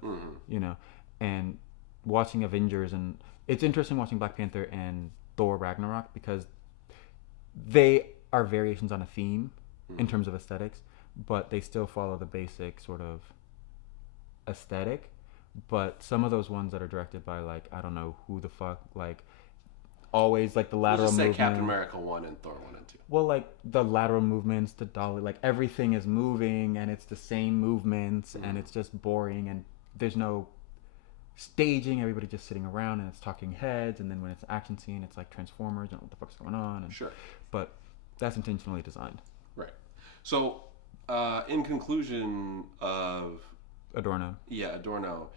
you know. And watching Avengers, and it's interesting watching Black Panther and Thor Ragnarok, because they are variations on a theme in terms of aesthetics, but they still follow the basic sort of aesthetic. But some of those ones that are directed by, like, I don't know who the fuck, like, always, like, the lateral just say movement. Captain America 1 and Thor 1 and 2. Well, like, the lateral movements, the dolly, like, everything is moving, and it's the same movements, and it's just boring, and there's no staging, everybody just sitting around, and it's talking heads, and then when it's an action scene, it's like Transformers, and what the fuck's going on. And, sure. But that's intentionally designed. Right. So, in conclusion of... Adorno. Yeah, Adorno.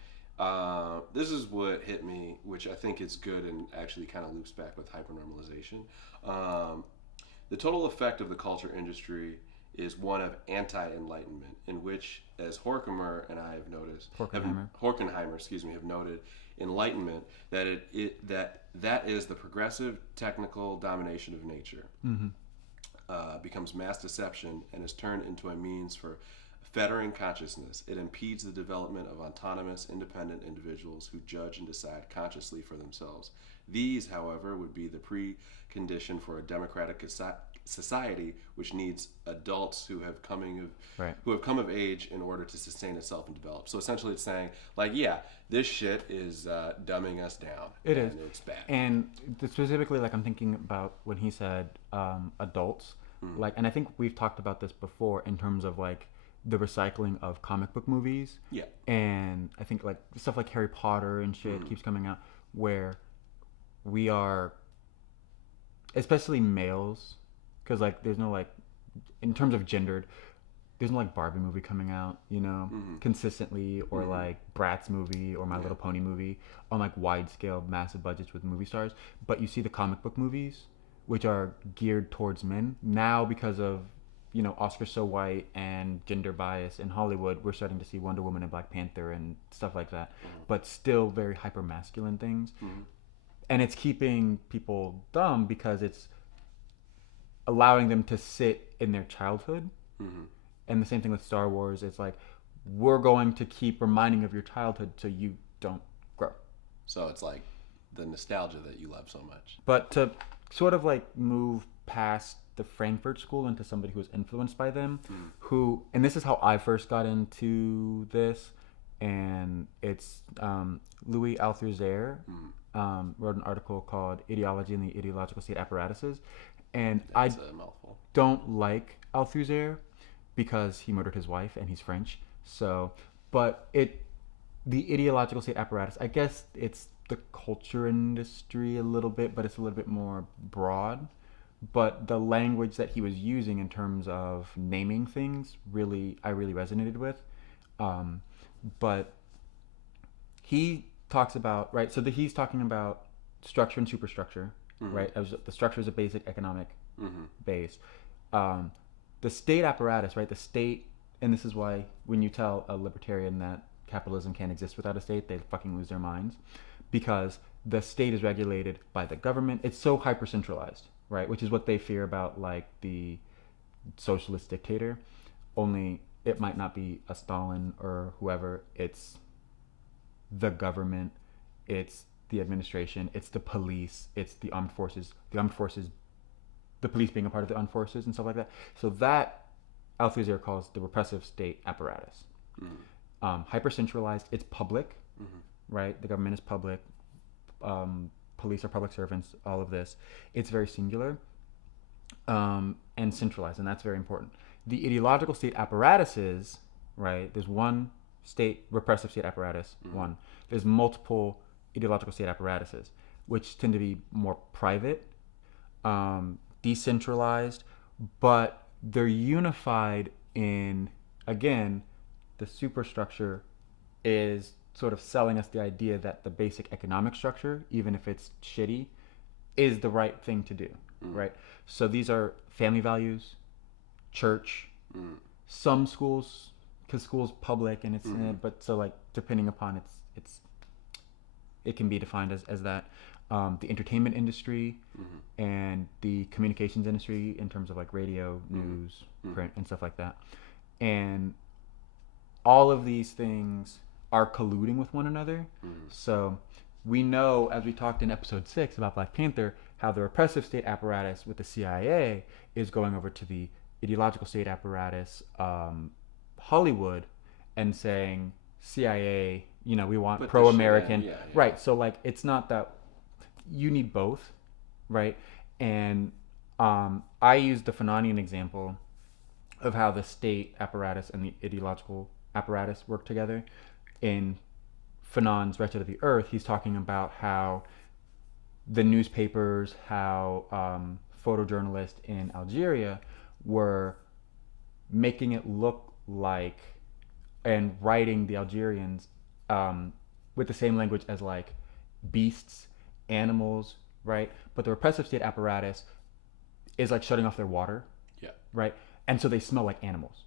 This is what hit me, which I think is good and actually kind of loops back with hypernormalization. The total effect of the culture industry is one of anti-enlightenment, in which, as Horkheimer and I have noticed, Horkheimer, have noted, enlightenment that is the progressive technical domination of nature, becomes mass deception and is turned into a means for fettering consciousness. It impedes the development of autonomous, independent individuals who judge and decide consciously for themselves. These, however, would be the precondition for a democratic society, which needs adults who have come of age in order to sustain itself and develop. So essentially, it's saying, like, yeah, this shit is dumbing us down. It is. It's bad. And specifically, like, I'm thinking about when he said adults, like, and I think we've talked about this before in terms of, like, the recycling of comic book movies. Yeah. And I think, like, stuff like Harry Potter and shit keeps coming out, where we are, especially males, because, like, there's no, like, in terms of gendered, there's no, like, Barbie movie coming out, you know, consistently, or like Bratz movie or My Little Pony movie on, like, wide scale, massive budgets with movie stars. But you see the comic book movies, which are geared towards men now, because of, you know, Oscar So White and gender bias in Hollywood. We're starting to see Wonder Woman and Black Panther and stuff like that, but still very hyper masculine things. And it's keeping people dumb because it's allowing them to sit in their childhood. And the same thing with Star Wars. It's like, we're going to keep reminding you of your childhood so you don't grow. So it's like the nostalgia that you love so much. But to sort of, like, move past the Frankfurt School into somebody who was influenced by them, who, and this is how I first got into this, and it's Louis Althusser wrote an article called Ideology and the Ideological State Apparatuses, and That's a mouthful. Don't like Althusser because he murdered his wife and he's French. So, but the ideological state apparatus, I guess it's the culture industry a little bit, but it's a little bit more broad. But the language that he was using in terms of naming things, I really resonated with. But he talks about, right, so he's talking about structure and superstructure, right? As the structure is a basic economic base. The state apparatus, right? The state, and this is why when you tell a libertarian that capitalism can't exist without a state, they fucking lose their minds, because the state is regulated by the government. It's so hyper centralized, right? Which is what they fear about, like, the socialist dictator. Only it might not be a Stalin or whoever. It's the government. It's the administration. It's the police. It's the armed forces. The police being a part of the armed forces and stuff like that. So that Althusser calls the repressive state apparatus. Hyper centralized. It's public, right? The government is public. Police are public servants. All of this. It's very singular and centralized, and that's very important. The ideological state apparatuses, right? There's one state repressive state apparatus. One. There's multiple ideological state apparatuses, which tend to be more private, decentralized, but they're unified in, again, the superstructure is sort of selling us the idea that the basic economic structure, even if it's shitty, is the right thing to do, right? So these are family values, church, some schools, because school's public and it's but so, like, depending upon it can be defined as that. The entertainment industry and the communications industry in terms of, like, radio, news, print, and stuff like that. And all of these things are colluding with one another. So we know, as we talked in episode 6 about Black Panther, how the repressive state apparatus with the CIA is going over to the ideological state apparatus, Hollywood, and saying, CIA, we want pro-American. Right. So, like, it's not that you need both, right? And I used the Fananian example of how the state apparatus and the ideological apparatus work together. In Fanon's Wretched of the Earth, he's talking about how the newspapers, how photojournalists in Algeria were making it look like and writing the Algerians with the same language as like beasts, animals, right? But the repressive state apparatus is like shutting off their water, right? And so they smell like animals.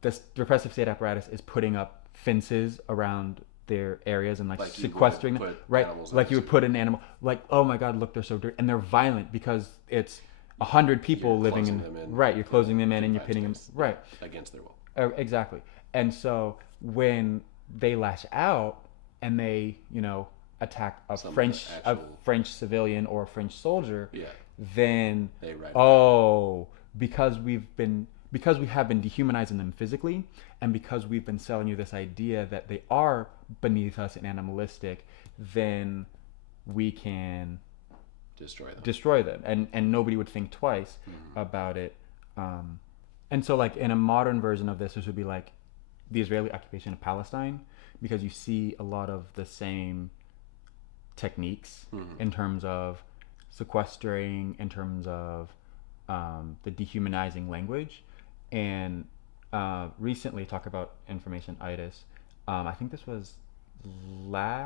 The repressive state apparatus is putting up fences around their areas and like sequestering them, right? Like you would put an animal, like, oh my God, look, they're so dirty. And they're violent because it's 100 people living in, right? You're closing them in and you're pitting them, right? Against their will. Exactly. And so when they lash out and they, attack a French civilian or a French soldier, then they because we have been dehumanizing them physically, and because we've been selling you this idea that they are beneath us and animalistic, then we can destroy them, and nobody would think twice about it. And so, like, in a modern version of this would be like the Israeli occupation of Palestine, because you see a lot of the same techniques in terms of sequestering, in terms of the dehumanizing language. And recently, talk about Information Itis. I think this was late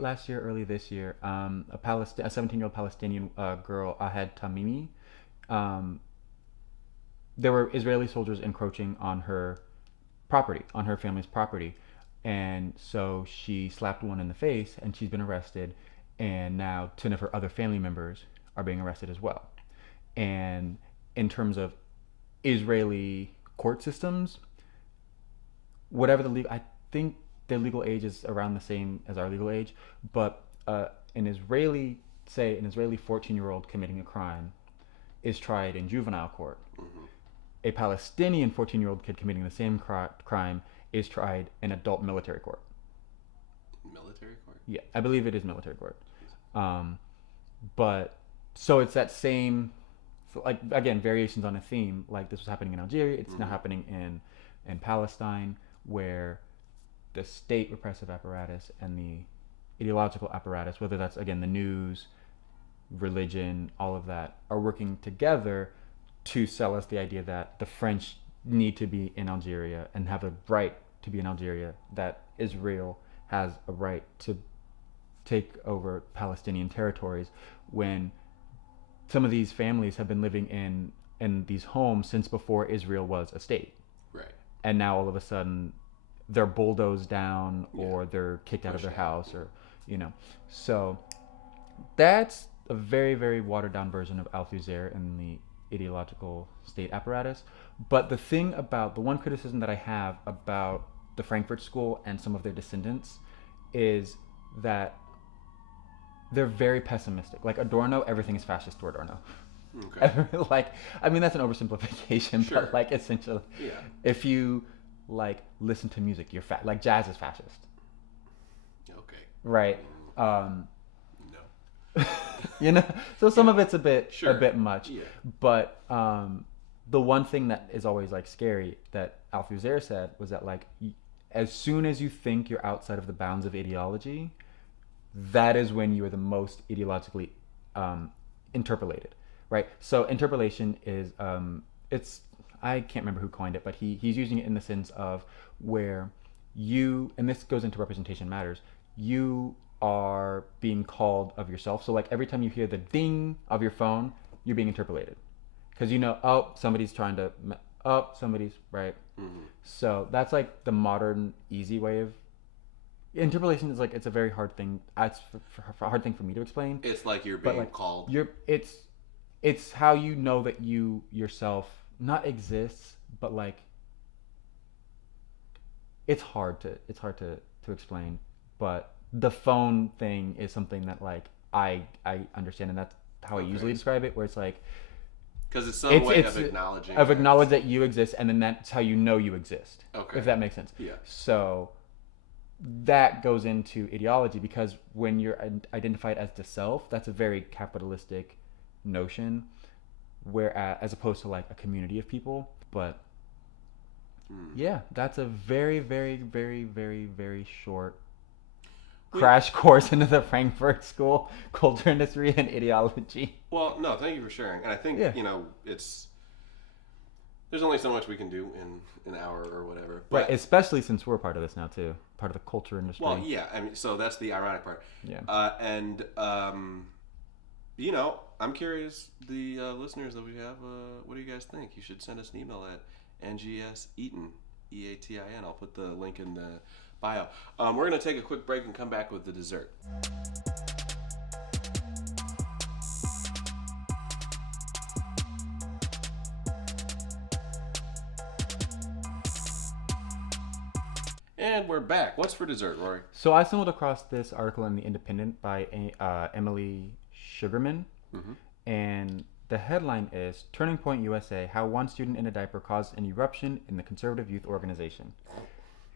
last year, early this year. A 17-year-old Palestinian girl, Ahed Tamimi. There were Israeli soldiers encroaching on her property, on her family's property, and so she slapped one in the face, and she's been arrested. And now 10 of her other family members are being arrested as well. And in terms of Israeli court systems, I think their legal age is around the same as our legal age, but an Israeli 14-year-old committing a crime is tried in juvenile court. A Palestinian 14-year-old kid committing the same crime is tried in adult military court. Military court? Yeah, I believe it is military court. But so it's that same, like, again, variations on a theme. Like, this was happening in Algeria, it's now happening in Palestine, where the state repressive apparatus and the ideological apparatus, whether that's, again, the news, religion, all of that, are working together to sell us the idea that the French need to be in Algeria and have a right to be in Algeria, that Israel has a right to take over Palestinian territories, when some of these families have been living in these homes since before Israel was a state. Right. And now all of a sudden they're bulldozed down, or they're kicked out of their house, or, So that's a very, very watered down version of Althusser and the ideological state apparatus. But the one criticism that I have about the Frankfurt School and some of their descendants is that they're very pessimistic. Like Adorno, everything is fascist to Adorno. Okay. That's an oversimplification, but like essentially, if you like listen to music, you're like jazz is fascist. Okay. Right. No. So some of it's a bit much. Yeah. But the one thing that is always like scary that Althusser said was that, like, as soon as you think you're outside of the bounds of ideology, that is when you are the most ideologically interpolated, right? So interpolation is I can't remember who coined it, but he's using it in the sense of where you, and this goes into representation matters, you are being called of yourself. So like every time you hear the ding of your phone, you're being interpolated, because somebody's trying to, somebody's right. So that's like the modern easy way of interpolation. Is like, it's a very hard thing. It's a hard thing for me to explain. It's like you're being called. It's how you know that you yourself not exists, but like it's hard to explain. But the phone thing is something that like I understand, and that's how I usually describe it, where it's like because it's some way of acknowledge that you exist, and then that's how you know you exist. Okay, if that makes sense. Yeah. So that goes into ideology, because when you're identified as the self, that's a very capitalistic notion, where as opposed to like a community of people. But yeah, that's a very, very, very, very, very short crash course into the Frankfurt School, culture, industry, and ideology. Well, no, thank you for sharing. And I think, there's only so much we can do in an hour or whatever. But, right, especially since we're part of this now, too. Part of the culture industry. Well, yeah, I mean, so that's the ironic part. Yeah. I'm curious, the listeners that we have, what do you guys think? You should send us an email at ngseatin, EATIN. I'll put the link in the bio. We're going to take a quick break and come back with the dessert. And we're back. What's for dessert, Rory? So I stumbled across this article in The Independent by Emily Sugarman. Mm-hmm. And the headline is Turning Point USA, How One Student in a Diaper Caused an Eruption in the Conservative Youth Organization.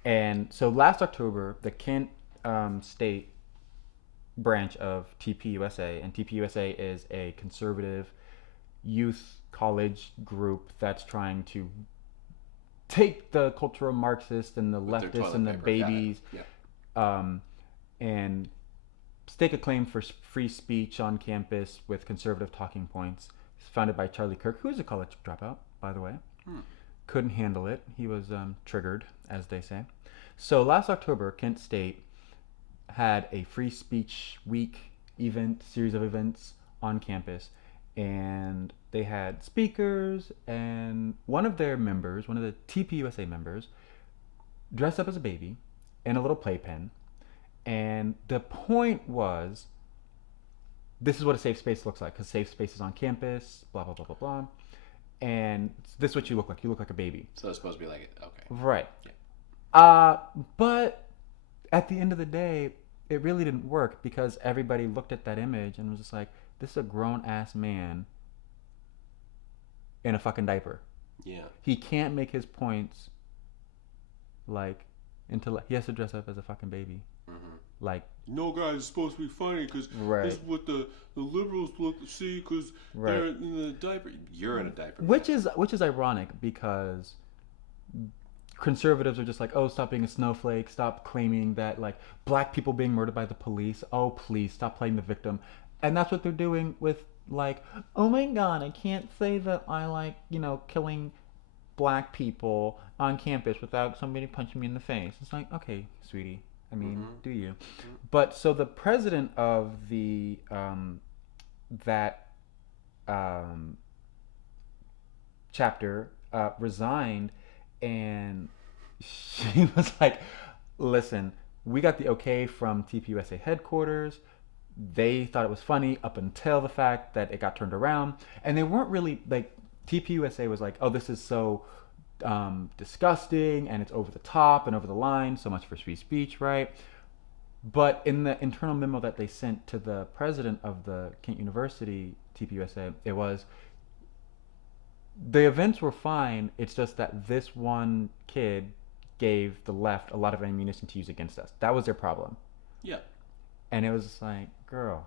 And so last October, the Kent State branch of TPUSA, and TPUSA is a conservative youth college group that's trying to take the cultural Marxists and the leftists and the babies and stake a claim for free speech on campus with conservative talking points. It's founded by Charlie Kirk, who is a college dropout, by the way. Couldn't handle it. He was triggered, as they say. So last October, Kent State had a free speech week series of events on campus, and they had speakers, and one of their members, one of the TPUSA members, dressed up as a baby in a little playpen. And the point was, this is what a safe space looks like, because safe space is on campus, blah, blah, blah, blah, blah. And this is what you look like. You look like a baby. So it's supposed to be like it. Okay. Right. Yeah. But at the end of the day, it really didn't work, because everybody looked at that image and was just like, this is a grown-ass man in a fucking diaper. Yeah. He can't make his points, like, until he has to dress up as a fucking baby. Mm-hmm. Like, no, guys, it's supposed to be funny because this is what the liberals look to see because they're in a diaper. You're in a diaper. Which is ironic, because conservatives are just like, oh, stop being a snowflake, stop claiming that like black people being murdered by the police. Oh, please stop playing the victim. And that's what they're doing with like, oh my God, I can't say that I like, killing black people on campus without somebody punching me in the face. It's like, okay, sweetie. I mean, do you? But so the president of the chapter resigned, and she was like, listen, we got the okay from TPUSA headquarters. They thought it was funny up until the fact that it got turned around. And they weren't really, like, TPUSA was like, oh, this is so disgusting and it's over the top and over the line, so much for free speech, right? But in the internal memo that they sent to the president of the Kent University, TPUSA, it was, the events were fine, it's just that this one kid gave the left a lot of ammunition to use against us. That was their problem. Yeah. And it was just like, girl.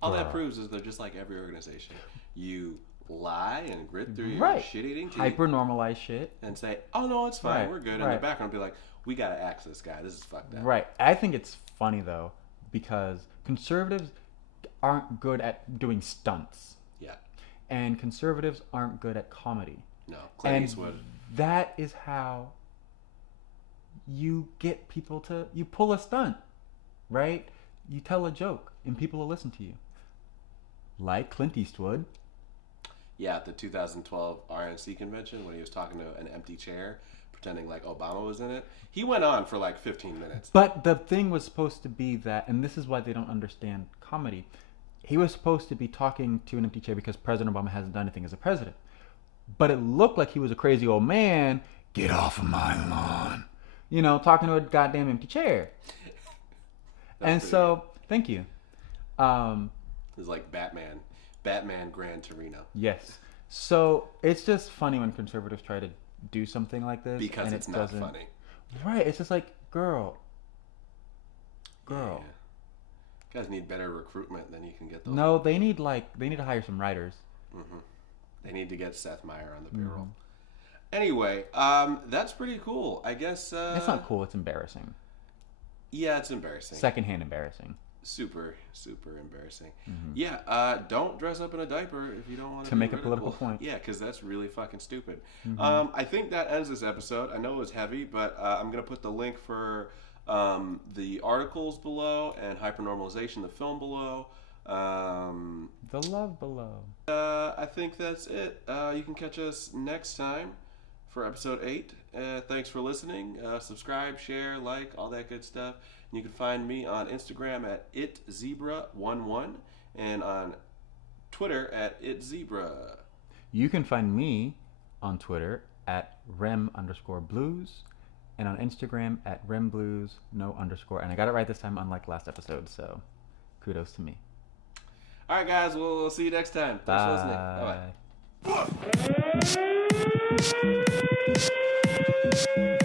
All that proves is they're just like every organization. You lie and grit through your shit-eating teeth. Hyper-normalize shit. And say, oh, no, it's fine. We're good. In the background, be like, we got to axe this guy. This is fucked up. Right. I think it's funny, though, because conservatives aren't good at doing stunts. Yeah. And conservatives aren't good at comedy. No. Clint Eastwood. That is how you get people to... You pull a stunt, right? You tell a joke, and people will listen to you. Like Clint Eastwood. Yeah, at the 2012 RNC convention when he was talking to an empty chair, pretending like Obama was in it. He went on for like 15 minutes. But the thing was supposed to be that, and this is why they don't understand comedy, he was supposed to be talking to an empty chair because President Obama hasn't done anything as a president. But it looked like he was a crazy old man, get off of my lawn, talking to a goddamn empty chair. And so, thank you. It's like Batman Gran Torino. Yes. So it's just funny when conservatives try to do something like this because it's not funny. Right. It's just like, girl. Yeah. Guys need better recruitment than you can get those. No, they need to hire some writers. Mm-hmm. They need to get Seth Meyer on the payroll. Anyway, that's pretty cool. I guess it's not cool. It's embarrassing. Yeah, it's embarrassing. Secondhand embarrassing. Super, super embarrassing. Yeah, don't dress up in a diaper if you don't want to make a political point. Yeah, because that's really fucking stupid. I think that ends this episode. I know it was heavy, but I'm gonna put the link for the articles below and Hypernormalization, the film below. The love below. I think that's it. You can catch us next time for episode 8. Thanks for listening. Subscribe, share, like, all that good stuff. And you can find me on Instagram at itzebra11 and on Twitter at itzebra. You can find me on Twitter at rem_blues and on Instagram at remblues no_. And I got it right this time, unlike last episode, so kudos to me. All right, guys. We'll see you next time. Thanks for listening. Bye-bye.